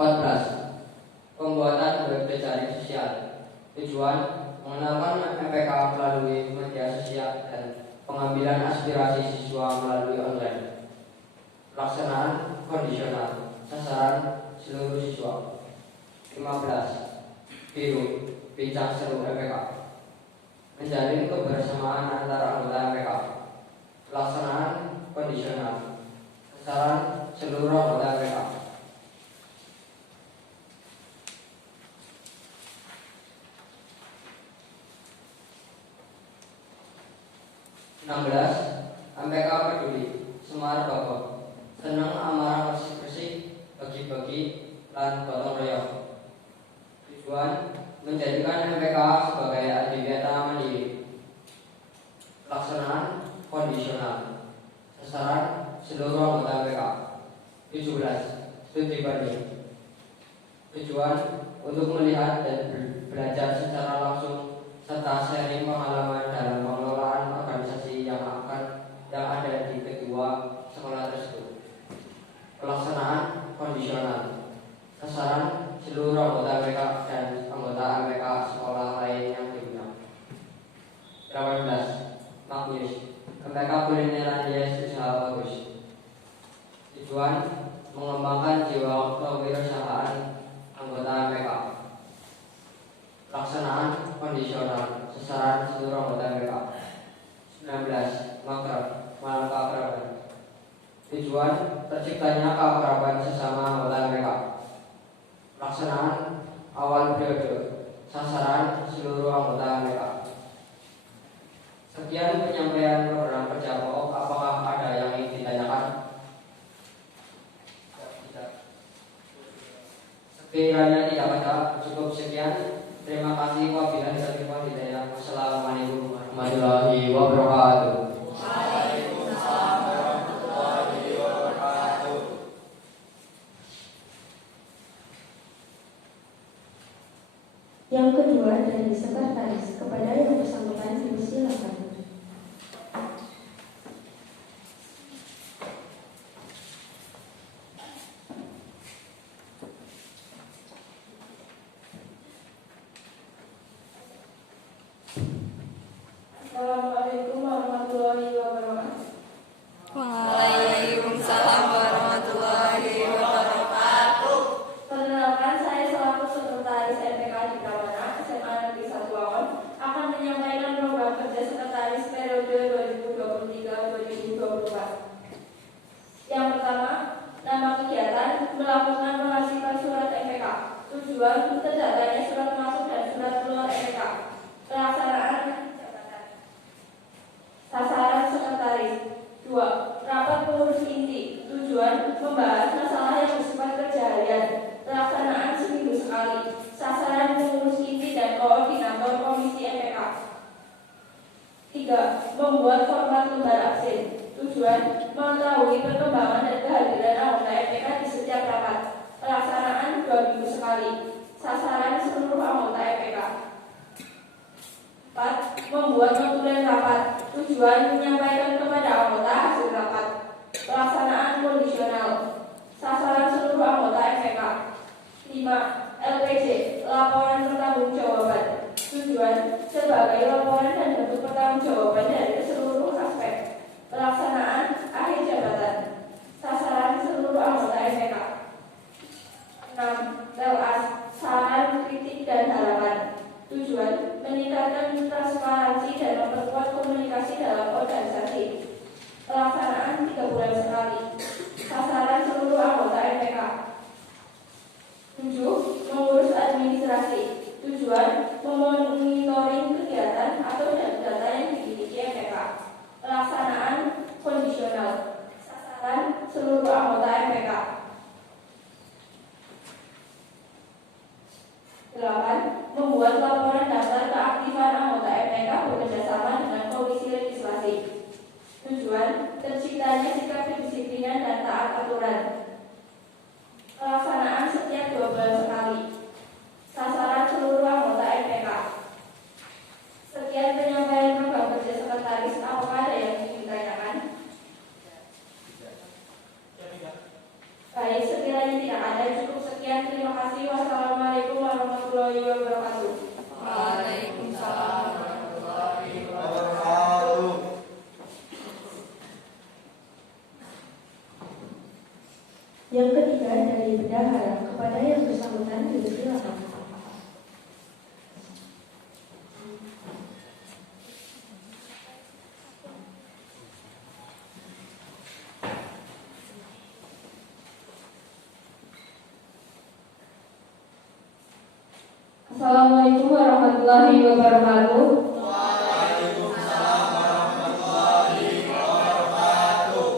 14. Pembuatan web jejaring sosial. Tujuan mengenalkan MPK melalui media sosial dan pengambilan aspirasi siswa melalui online. Pelaksanaan kondisional. Sasaran seluruh siswa. 15. Biru bincang seru MPK. Menjalin kebersamaan antara anggota MPK. Pelaksanaan kondisional. Sasaran seluruh anggota MPK. 16. MPK peduli Semar Bogor. Senang amarah bersih-bersih, bagi-bagi, dan gotong royong. Tujuan menjadikan MPK sebagai adiwiyata mandiri. Pelaksanaan kondisional. Sasaran seluruh anggota MPK. 17. Studi banding. Tujuan untuk melihat dan belajar secara langsung serta sharing pengalaman dalam pengelolaan organisasi yang ada di kedua sekolah tersebut. Pelaksanaan kondisional. Sasaran seluruh anggota MPK dan anggota MPK sekolah lain yang diundang. 18. Magnus MPK kulineran Yes Usaha Bagus. Tujuan mengembangkan jiwa kewirausahaan anggota MPK. Pelaksanaan kondisional. Sasaran seluruh anggota MPK. 19. Makrab malam keakraban. Tujuan terciptanya keakraban sesama anggota MPK. Pelaksanaan awal periode. Sasaran seluruh anggota MPK. Sekian penyampaian program kerja pokok. Apakah ada yang ingin ditanyakan? Sekiranya tidak ada, cukup sekian. Terima kasih. Wabillahi taufiq wal hidayah. Wassalamualaikum warahmatullahi wabarakatuh. Waalaikumsalam warahmatullahi wabarakatuh. Yang kedua dari sekretaris kepada yang bersangkutan dipersilakan. Assalamualaikum warahmatullahi wabarakatuh. Waalaikumsalam warahmatullahi wabarakatuh. Perkenalkan, saya selaku sekretaris MPK di Pramana SMA Negeri 1 Wangon akan menyampaikan program kerja sekretaris periode 2023-2024. Yang pertama, nama kegiatan melakukan pengasihan surat MPK. Tujuan terdaftarnya surat masuk dan surat keluar MPK. Pelaksanaan jabatan. Sasaran sekretaris. 2. Rapat pengurus inti. Tujuan membahas masalah yang bersifat kerja harian. Pelaksanaan seminggu sekali. Sasaran pengurus inti dan koordinator komisi MPK. 3. Membuat format lembar absen. Tujuan mengetahui perkembangan dan kehadiran anggota MPK di setiap rapat. Pelaksanaan 2 minggu sekali. Sasaran seluruh anggota MPK. 4. Membuat notulen rapat. Tujuan menyampaikan kepada anggota hasil rapat. Pelaksanaan kondisional. Sasaran seluruh anggota MPK. 5. LPJ, laporan pertanggungjawaban. Tujuan sebagai laporan dan bentuk pertanggungjawaban dari seluruh aspek. Pelaksanaan akhir jabatan. Sasaran seluruh anggota MPK. 6. LAS, saran, kritik, dan harapan. Tujuan meningkatkan transparansi dan memperkuat komunikasi dalam organisasi. Pelaksanaan 3 bulan sekali. Sasaran seluruh anggota MPK. 7. Mengurus administrasi. Tujuan memonitoring kegiatan atau data yang dimiliki MPK. Pelaksanaan kondisional. Sasaran seluruh anggota MPK. 8. Membuat laporan daftar keaktifan anggota MPK bekerjasama dengan Komisi Legislasi. Tujuan terciptanya sikap kedisiplinan dan taat aturan. Pelaksanaan setiap 2 bulan sekali. Sasaran seluruh anggota MPK. Sekian penyampaian program kerja sekretaris. Apakah ada yang ingin ditanyakan? Baik, sekiranya tidak ada, cukup sekian. Terima kasih. Wassalamualaikum warahmatullahi wabarakatuh. Waalaikumsalam warahmatullahi wabarakatuh. Yang ketiga dari bendahara, kepada yang bersangkutan dipersilakan. Assalamualaikum warahmatullahi wabarakatuh. Waalaikumsalam warahmatullahi wabarakatuh.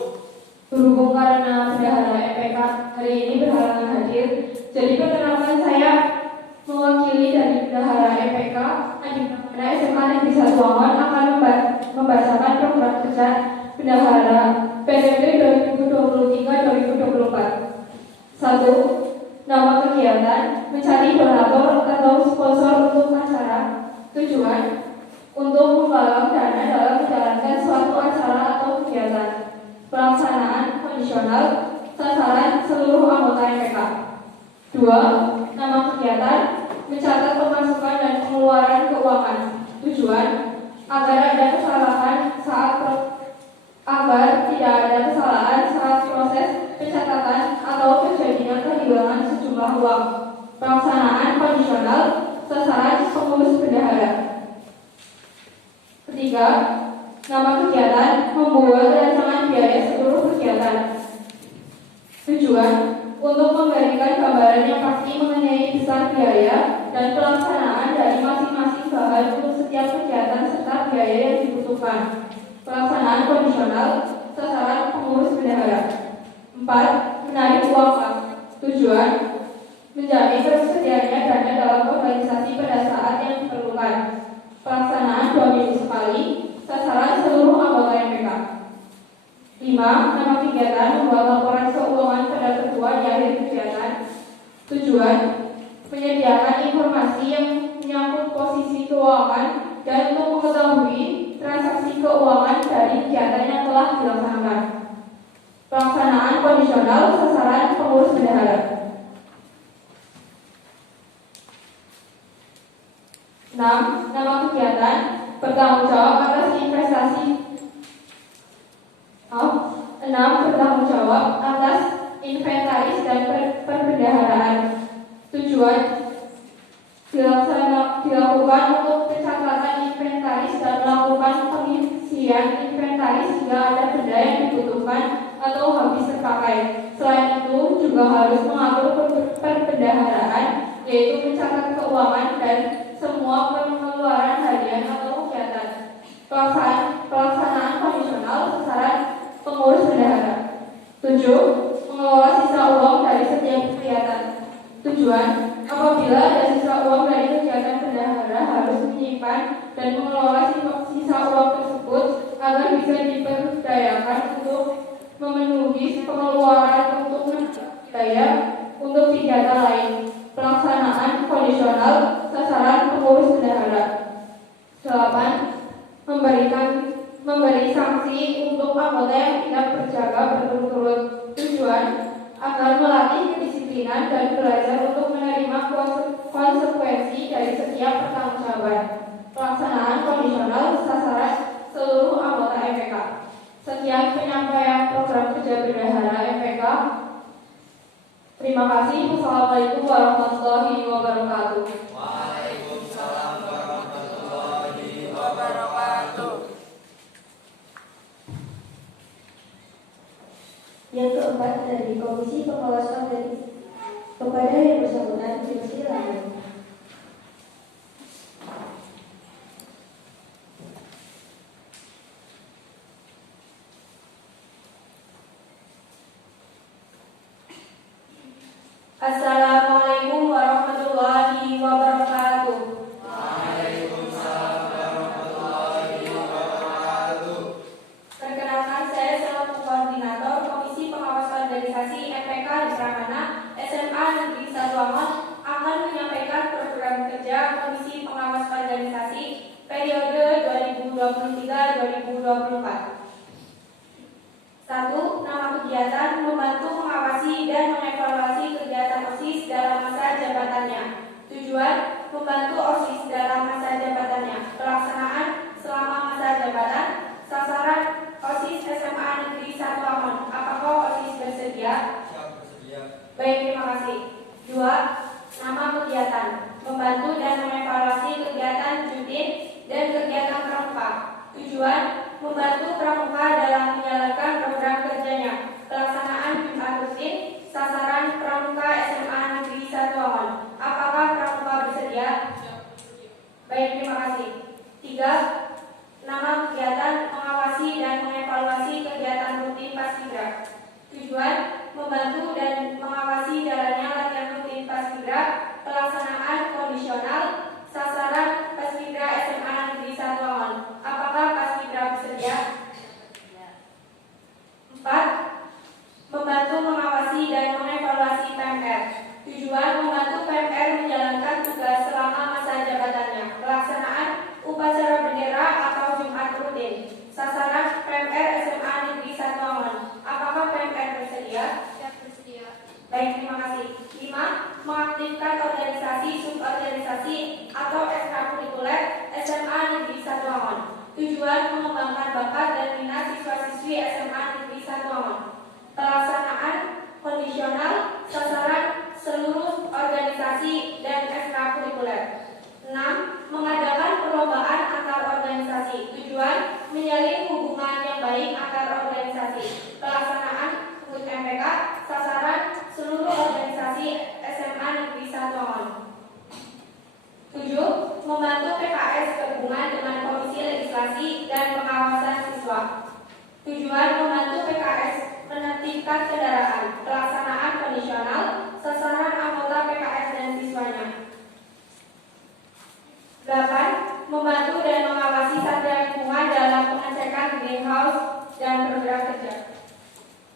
Berhubung karena bendahara MPK hari ini berhalangan hadir, jadi perkenalkan saya mewakili dari bendahara MPK Adipramana SMA Negeri 1 Wangon akan membacakan program kerja bendahara periode 2023-2024. 1. Nama kegiatan mencari donatur atau sponsor untuk acara. Tujuan untuk menggalang dana dalam menjalankan suatu acara atau kegiatan. Pelaksanaan kondisional. Sasaran seluruh anggota MPK. 2. Nama kegiatan mencatat pemasukan dan pengeluaran keuangan. Tujuan agar tidak ada kesalahan saat proses pencatatan atau terjadinya kehilangan sejumlah uang. Pelaksanaan kondisional. Sasaran pengurus bendahara. 3. Nama kegiatan membuat rancangan biaya seluruh kegiatan. Tujuan untuk memberikan gambaran yang pasti mengenai besar biaya dan pelaksanaan dari masing-masing bahan untuk setiap kegiatan serta biaya yang dibutuhkan. Pelaksanaan kondisional. Sasaran pengurus bendahara. 4. Menarik uang kas. Tujuan menjamin tersedianya dana dalam organisasi pada saat yang diperlukan. Pelaksanaan 2 minggu sekali. Sasaran seluruh anggota MPK. 5. Nama kegiatan membuat laporan keuangan pada ketua di akhir kegiatan. Tujuan menyediakan informasi yang menyangkut posisi keuangan dan untuk mengetahui transaksi keuangan dari kegiatan yang telah dilaksanakan. Pelaksanaan kondisional. Sasaran pengurus bendahara. 6. Nama kegiatan bertanggung jawab atas investasi. 6. Bertanggung jawab atas inventaris dan perbendaharaan. Tujuan dilakukan untuk pencatatan inventaris dan melakukan pengisian inventaris jika ada benda yang dibutuhkan atau habis terpakai. Selain itu juga harus mengatur perbendaharaan, yaitu mencatat keuangan dan semua pengeluaran harian atau kegiatan. Pelaksanaan kondisional. Sasaran pengurus bendahara. 7. Mengelola sisa uang dari setiap kegiatan. Tujuan apabila ada sisa uang dari kegiatan bendahara harus menyimpan dan mengelola sisa uang tersebut agar bisa diberdayakan untuk memenuhi pengeluaran untuk biaya untuk belajar untuk menerima konsekuensi dari setiap pertanggungjawaban. Pelaksanaan kondisional sasaran seluruh anggota MPK. Sekian penyampaian program kerja bendahara MPK. Terima kasih. Wassalamualaikum warahmatullahi wabarakatuh. Waalaikumsalam warahmatullahi wabarakatuh. Yang keempat dari Komisi Pengawas Organisasi. Kepada yang bersangkutan dipersilakan. Assalamualaikum warahmatullahi wabarakatuh. Waalaikumsalam warahmatullahi wabarakatuh. Perkenalkan, saya selaku koordinator Komisi Pengawas Organisasi MPK di Pramana SMA Negeri 1 Angon akan menyampaikan program kerja Komisi Pengawas Organisasi periode 2023-2024. 1. Nama kegiatan membantu mengawasi dan mengevaluasi kegiatan OSIS dalam masa jabatannya. Tujuan membantu OSIS dalam masa jabatannya. Pelaksanaan selama masa jabatan. Sasaran OSIS SMA Negeri 1 Angon. Apakah OSIS bersedia? Siap, bersedia. Baik, terima kasih. 2. Nama kegiatan membantu dan mengevaluasi kegiatan Judin dan kegiatan pramuka. Tujuan membantu pramuka dalam menjalankan program kerjanya. Pelaksanaan Jumat rutin. Sasaran pramuka SMA Negeri 1 Angon. Apakah pramuka bersedia? Baik, terima kasih. 3. Nama kegiatan mengawasi dan mengevaluasi kegiatan rutin Paskibra. Tujuan membantu dan mengawasi jalannya latihan rutin Paskibra. Pelaksanaan kondisional. Sasaran Paskibra SMA Negeri 1 Angon. Apakah Paskibra bersedia? 4. Membantu mengawasi dan mengevaluasi PMR. Tujuan membantu PMR menjalankan tugas selama masa jabatannya. Pelaksanaan upacara bendera atau Jumat rutin. Sasaran PMR SMA Negeri 1 Angon. Apakah PMR bersedia? Siap, bersedia. Baik, terima kasih. 5. Mengaktifkan organisasi, suborganisasi atau ekstrakurikuler SMA Negeri 1 Angon. Tujuan mengembangkan bakat dan minat siswa-siswi SMA Negeri 1 Angon. Pelaksanaan kondisional. Sasaran seluruh organisasi dan ekstrakurikuler. 6. Mengadakan perlombaan antar organisasi. Tujuan menjalin hubungan yang baik antar organisasi. Pelaksanaan HUT MPK. Sasaran seluruh organisasi SMA Negeri 1 Angon. 7. Membantu PKS gabungan dengan Komisi Legislasi dan Pengawasan Siswa. Tujuan membantu PKS menertibkan kendaraan. Pelaksanaan kondisional. Sasaran anggota PKS dan siswanya. 8. Membantu dan mengawasi satgas lingkungan dalam pengecekan greenhouse dan program kerja.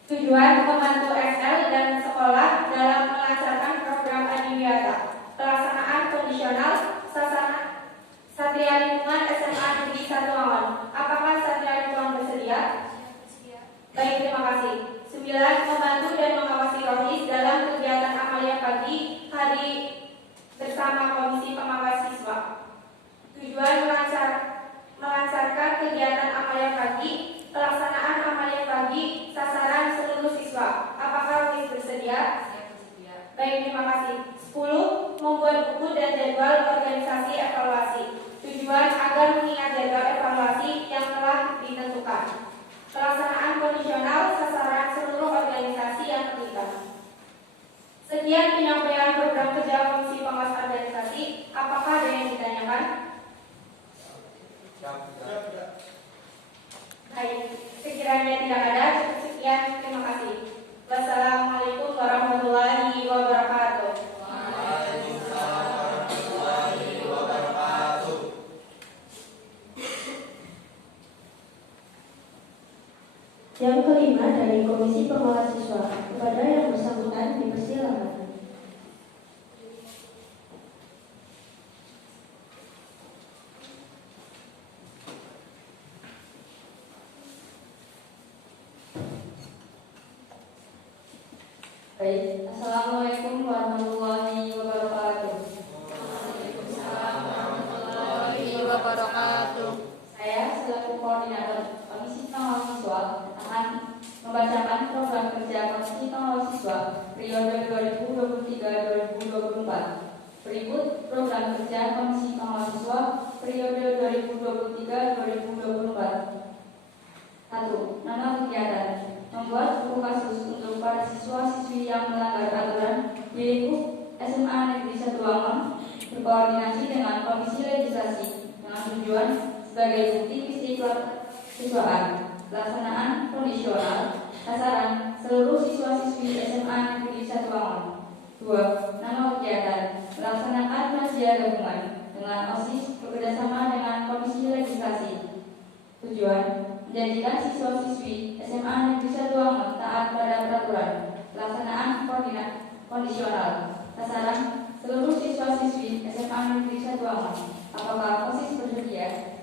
Tujuan membantu SL dan sekolah dalam melancarkan program adiwiyata. Pelaksanaan kondisional. Sasaran Satria Lingkungan SMA Negeri 1 Angon. Apakah Satria Lingkungan bersedia? Baik, terima kasih. 9. Membantu dan mengawasi ROHIS dalam kegiatan amalia pagi hari bersama Komisi Pengawas Siswa. Tujuan melancarkan kegiatan amalia pagi. Pelaksanaan amalia pagi. Sasaran seluruh siswa. Apakah ROHIS bersedia? Baik, terima kasih. 10. Membuat buku dan jadwal organisasi evaluasi. Tujuan agar mengingat jadwal evaluasi yang telah ditentukan. Pelaksanaan kondisional. Sasaran seluruh organisasi yang terlibat. Sekian penyampaian program kerja Komisi Pengawas Organisasi. Apakah ada yang ditanyakan? Baik, sekiranya tidak ada, cukup sekian. Terima kasih. Wassalamualaikum warahmatullahi wabarakatuh. Waalaikumsalam warahmatullahi wabarakatuh. Yang kelima dari Komisi Pengawas Siswa. Kepada yang bersangkutan dipersilakan. Baik, Assalamualaikum warahmatullahi wabarakatuh. Waalaikumsalam warahmatullahi wabarakatuh. Saya selaku koordinator Komisi Pengawal Siswa akan membacakan program kerja Komisi Pengawal Siswa periode 2023-2024. Berikut program kerja Komisi Pengawal Siswa periode 2023-2024. 1. Nama kegiatan: membuat buku kasus untuk para siswa-siswi yang melanggar aturan di lingkup SMA Negeri 1 Wangon, berkoordinasi dengan Komisi Legislasi dengan tujuan sebagai bukti siswaan. Pelaksanaan kondisional. Sasaran seluruh siswa-siswi SMA Negeri 1 Wangon. 2. Nama kegiatan: melaksanakan razia gabungan dengan OSIS bekerjasama dengan Komisi Legislasi. Tujuan: menjadikan siswa-siswi SMA Negeri 1 Wangon taat pada peraturan. Pelaksanaan kondisional. Sasaran seluruh siswa-siswi SMA Negeri 1 Wangon. Apakah OSIS bersedia?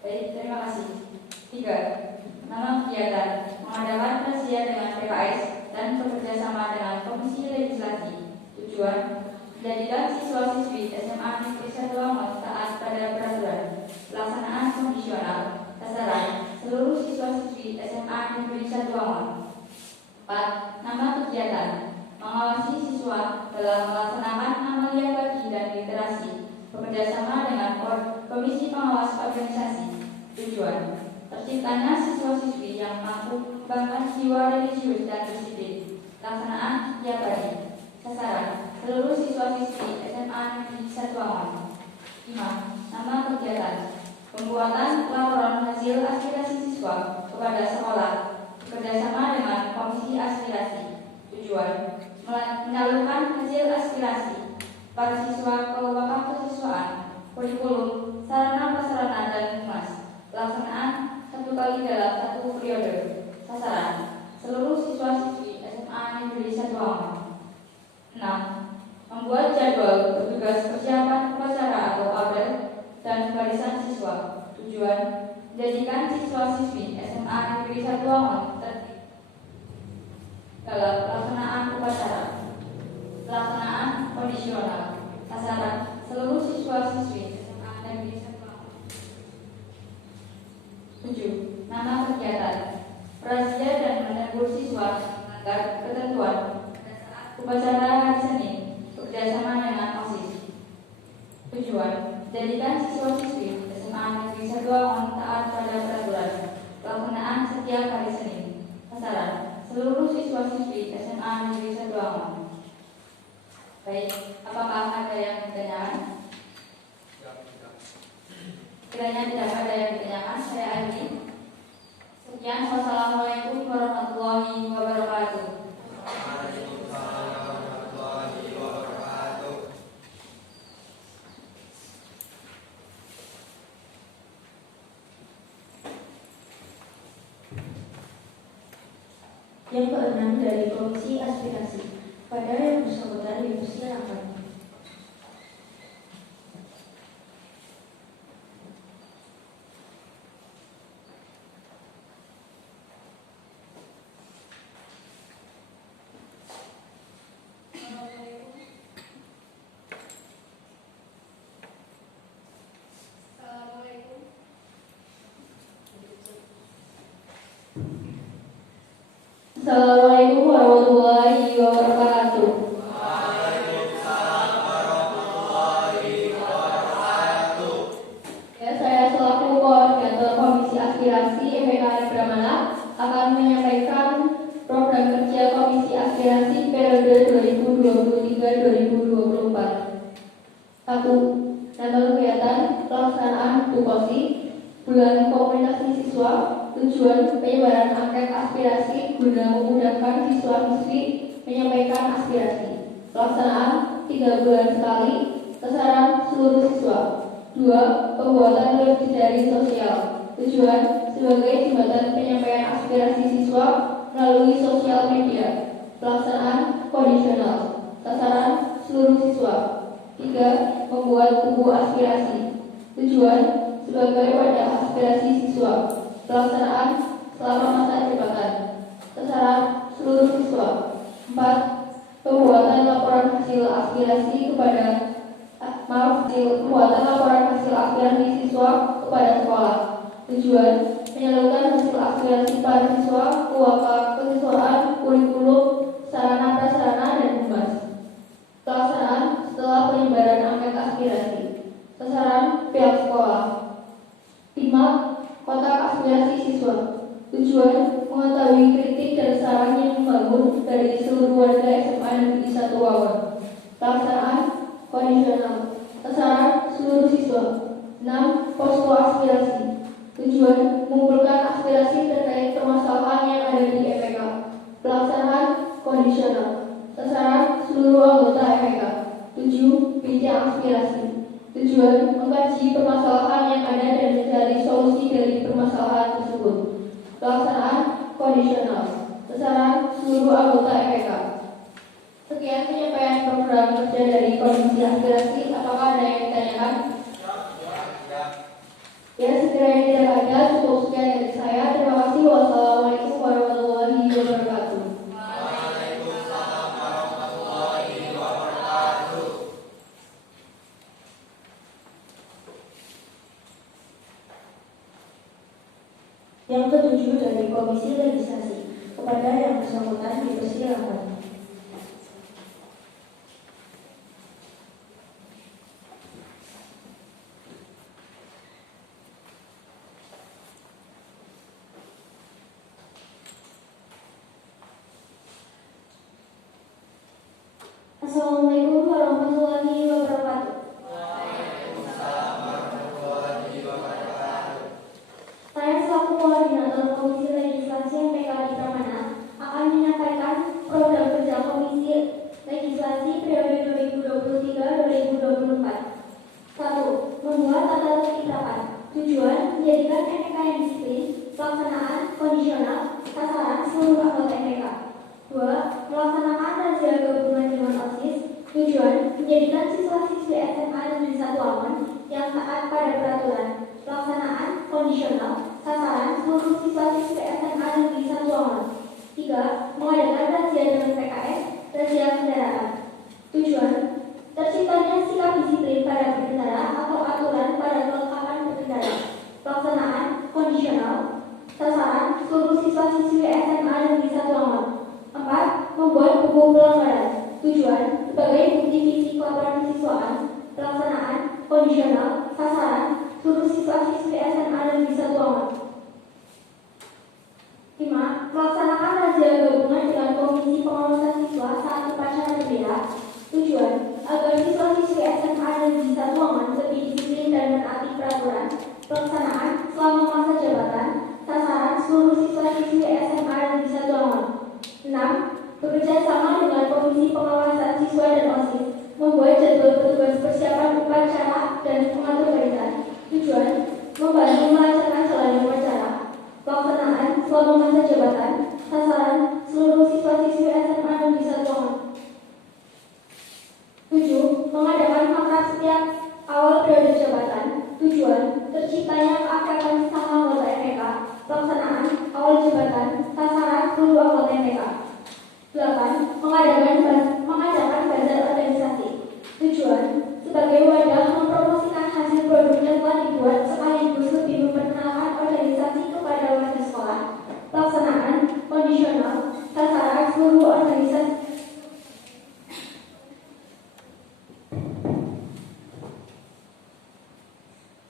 Baik, terima kasih. 3. Nama kegiatan: mengadakan razia dengan PKS dan bekerjasama dengan Komisi Legislasi. Tujuan: menjadikan siswa-siswi SMA Negeri 1 Wangon taat pada peraturan. Pelaksanaan kondisional. Sasaran seluruh siswa-siswi SMA Negeri 1 Wangon. 4. Nama kegiatan: mengawasi siswa dalam melaksanakan amalia bagi dan literasi, bekerjasama dengan Komisi Pengawas Organisasi. Tujuan: terciptanya siswa-siswi yang mampu mengembangkan jiwa religius dan disiplin. Pelaksanaan setiap hari. Sasaran seluruh siswa-siswi SMA Negeri 1 Wangon. 5. Nama kegiatan: pembuatan laporan hasil aspirasi siswa kepada sekolah, bekerjasama dengan Komisi Aspirasi. Tujuan: menyalurkan hasil aspirasi para siswa ke wakaf kesiswaan, kurikulum, sarana prasarana dan humas. Pelaksanaan 1 kali dalam 1 periode. Sasaran seluruh siswa-siswi SMA Negeri 1 Wangon. 6. Membuat jadwal petugas persiapan upacara atau apel dan barisan siswa. Tujuan: menjadikan siswa-siswi SMA Negeri 1 Wangon tertib dalam pelaksanaan upacara. Pelaksanaan kondisional. Sasaran seluruh siswa-siswi SMA Negeri 1 Wangon. 7. Nama kegiatan: razia dan menegur siswa melanggar ketentuan upacara hari Senin, bekerjasama dengan OSIS. Tujuan: jadikan siswa-siswi SMA Negeri 1 Wangon taat pada peraturan. Pelaksanaan setiap hari Senin. Sasaran seluruh siswa-siswi SMA Negeri 1 Wangon. Baik, apakah ada yang ditanyakan? Kiranya tidak ada yang ditanyakan, saya akhiri. Sekian, wassalamualaikum warahmatullahi wabarakatuh. Yang keenam dari Komisi Aspirasi. Pada yang bersangkutan dipersilakan. Assalamualaikum warahmatullahi wabarakatuh. Waalaikumsalam warahmatullahi wabarakatuh. Ya, saya selaku koordinator Komisi Aspirasi FPK Pramana akan menyampaikan program kerja Komisi Aspirasi periode 2023-2024. 1. Nama kegiatan: pelaksanaan Bukosi, Bulan Komunikasi Siswa. Tujuan: penyebaran angket aspirasi guna memudahkan siswa-siswi menyampaikan aspirasi. Pelaksanaan 3 bulan sekali. Sasaran seluruh siswa. 2. Pembuatan web jejaring sosial. Tujuan: sebagai jembatan penyampaian aspirasi siswa melalui sosial media. Pelaksanaan kondisional. Sasaran seluruh siswa. 3. Membuat buku aspirasi. Tujuan: sebagai wadah aspirasi siswa. Pelaksanaan selama masa jabatan. Sasaran seluruh siswa. 4. Pembuatan laporan hasil aspirasi siswa kepada sekolah. Tujuan: menyalurkan hasil aspirasi para siswa ke wakaf kesiswaan, kurikulum, sarana prasarana, dan humas. Pelaksanaan setelah penyebaran angket aspirasi. Sasaran pihak sekolah. 5. Kotak aspirasi siswa. Tujuan: mengetahui kritik dan saran yang membangun dari seluruh warga SMA Negeri 1 Wawan. Pelaksanaan kondisional. Sasaran seluruh siswa. 6. Posko aspirasi. Tujuan: mengumpulkan aspirasi terkait permasalahan yang ada di EPK. Pelaksanaan kondisional. Sasaran seluruh anggota EPK. 7. Bincang aspirasi. Tujuan: mengkaji permasalahan yang ada dan mencari solusi dari permasalahan tersebut. Pelaksanaan kondisional. Sasaran seluruh anggota EPK. Sekian penyampaian program kerja dari Komisi Aspirasi. Apakah ada yang ditanyakan? Ya, sekiranya tidak ada, cukup sekian dari saya. Terima kasih. Wassalamualaikum warahmatullahi wabarakatuh. Waalaikumsalam warahmatullahi wabarakatuh. Yang ketujuh dari Komisi Legislasi. Kepada yang bersangkutan dipersilakan. Assalamualaikum warahmatullahi wabarakatuh. Waalaikumsalam warahmatullahi wabarakatuh. Saya selaku koordinator Komisi Legislasi MPK di Pramana akan menyampaikan program kerja Komisi Legislasi periode 2023-2024. 1. Membuat tata tertib rapat. Tujuan: menjadikan MPK yang disiplin. Pelaksanaan kondisional. Sasaran seluruh anggota MPK. 2. Melaksanakan razia gabungan dengan OSIS. Tujuan: menjadikan siswa-siswi SMA Negeri 1 Wawan yang taat pada peraturan. Pelaksanaan kondisional. Sasaran seluruh siswa-siswi SMA Negeri 1 Wawan. 3. Mengadakan razia dengan PKS, razia kendaraan. Tujuan: terciptanya sikap disiplin pada berkendara atau aturan pada kelengkapan berkendara. Pelaksanaan kondisional. Sasaran seluruh siswa-siswi SMA Negeri 1 Wawan. 4. Membuat buku pelanggaran. Tujuan: sebagai bukti visi pelaporan kesiswaan. Pelaksanaan kondisional. Sasaran seluruh siswa-siswi SMA Negeri 1 Wawan. 5. Melaksanakan razia gabungan dengan Komisi Pengawasan Siswa saat upacara bendera. Tujuan: agar siswa-siswi SMA Negeri 1 Wawan lebih disiplin dan menaati peraturan. Pelaksanaan selama masa jabatan. Sasaran seluruh siswa-siswi SMA Negeri 1 Wawan. 6. Bekerja sama dengan Komisi Pengawasan Siswa dan OSIS membuat jadwal petugas persiapan upacara dan pengatur barisan. Tujuan: membantu melancarkan jalannya upacara. Pelaksanaan selama masa jabatan. Sasaran seluruh siswa-siswi SMA Negeri 1 Wawan. 7. Mengadakan makrab setiap awal periode jabatan. Tujuan: terciptanya keakraban sesama anggota MPK. Pelaksanaan awal jabatan. Sasaran seluruh anggota MPK. 8. Mengadakan bazar organisasi. Tujuan: sebagai wadah mempromosikan hasil produk yang telah dibuat sekaligus lebih memperkenalkan organisasi kepada warga sekolah. Pelaksanaan kondisional. Sasaran seluruh organisasi.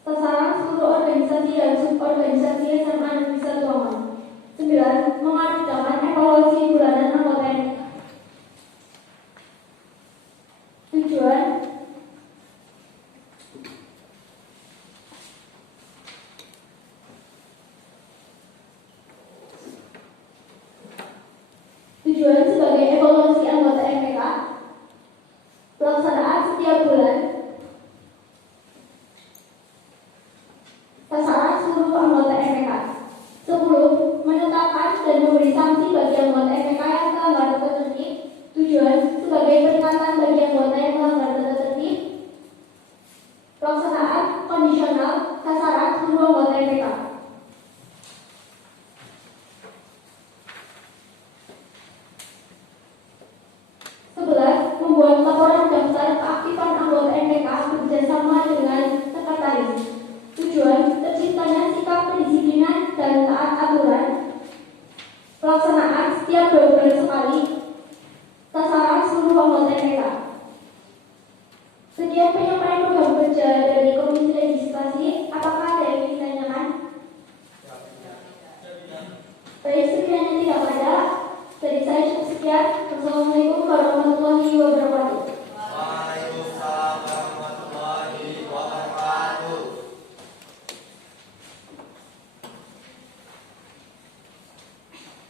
Sasaran seluruh organisasi dan suborganisasi SMA Negeri 1 Wawan. 9. Mengadakan evaluasi bulanan anggota MPK. Tujuan sebagai evaluasi anggota MPK. Pelaksanaan setiap bulan. Sasaran seluruh anggota MPK. 10. Menetapkan dan memberi sanksi bagi anggota MPK yang melanggar tata tertib. Tujuan sebagai peringatan bagi anggota yang melanggar tata tertib. Pelaksanaan kondisional. Sasaran seluruh anggota MPK.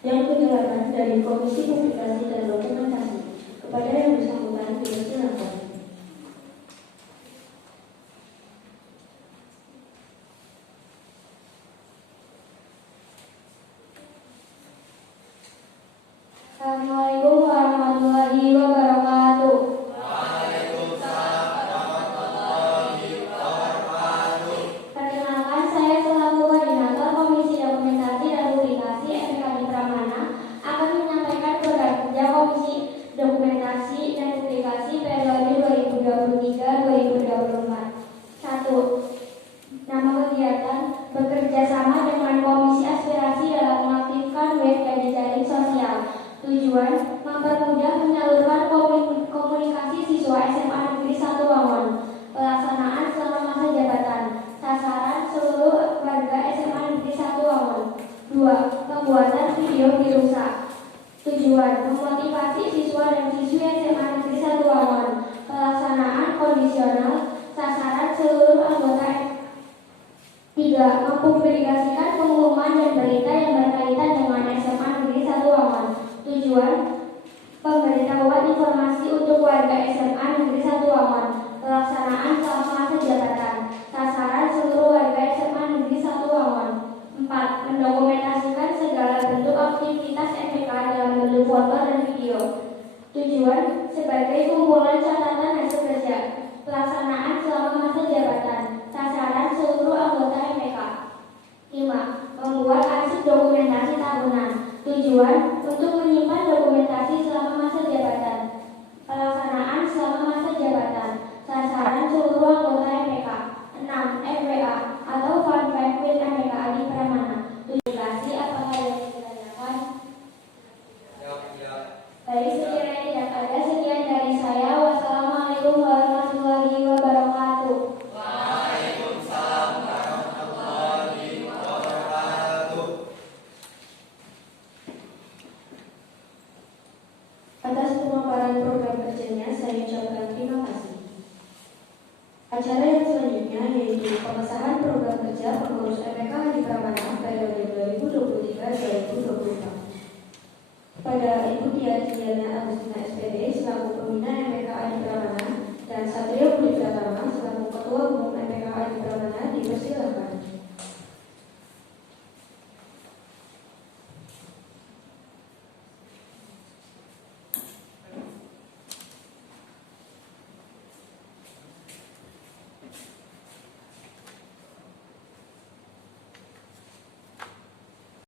Yang ke-8 dari Komisi Publikasi dan Dokumentasi. Kepada yang bersangkutan dipersilakan. Assalamualaikum warahmatullahi wabarakatuh. Waalaikumsalam warahmatullahi wabarakatuh. Perkenalkan, saya selaku koordinator Komisi Dokumentasi dan Publikasi FPKD Pramana akan menyampaikan program kerja Komisi Dokumentasi dan Publikasi periode 2023-2024. 1. Nama kegiatan bekerja sama dengan Komisi Aspirasi dalam mengaktifkan web dan jejaring sosial. Tujuan mempermudah menyalurkan komunikasi siswa SMA Negeri 1 Wangon. Pelaksanaan selama masa jabatan. Sasaran seluruh warga SMA Negeri 1 Wangon. 2. Pembuatan video dirusak. Tujuan memotivasi siswa dan siswi SMA Negeri 1 Wangon. Pelaksanaan kondisional. Sasaran seluruh anggota. 3. Mempublikasikan pengumuman dan berita yang berkaitan dengan SMA Negeri 1 Wangon. Tujuan pemberitahuan informasi untuk warga SMA Negeri 1 Wangon. Pelaksanaan selama masa jabatan. Sasaran seluruh warga SMA Negeri 1 Wangon. 4. Mendokumentasikan segala bentuk aktivitas MPK dalam bentuk foto dan video. Tujuan sebagai kumpulan catatan hasil kerja. Pelaksanaan selama masa jabatan. Sasaran seluruh anggota MPK. 5. Membuat arsip dokumentasi tahunan. Tujuan untuk menyimpan dokumentasi selama masa jabatan. Pelaksanaan selama masa jabatan. Sasaran seluruh anggota MPK. 6. FWA atau Fun Fact with MPK Adi Pramana. Publikasi apakah yang ditanyakan? Baik, sekiranya tidak ada, sekian dari saya. Wassalamualaikum warahmatullahi wabarakatuh. Waalaikumsalam warahmatullahi wabarakatuh. Atas pemaparan program kerjanya, saya ucapkan terima kasih. Acara yang selanjutnya yaitu pengesahan program kerja pengurus MPK Adi Pramana periode 2023-2024. Kepada Ibu Tia Diana Agustina SPD selaku pembina MPK Adi Pramana dan Satrio Budi Pratama selaku Ketua Umum MPK Adi Pramana dipersilakan.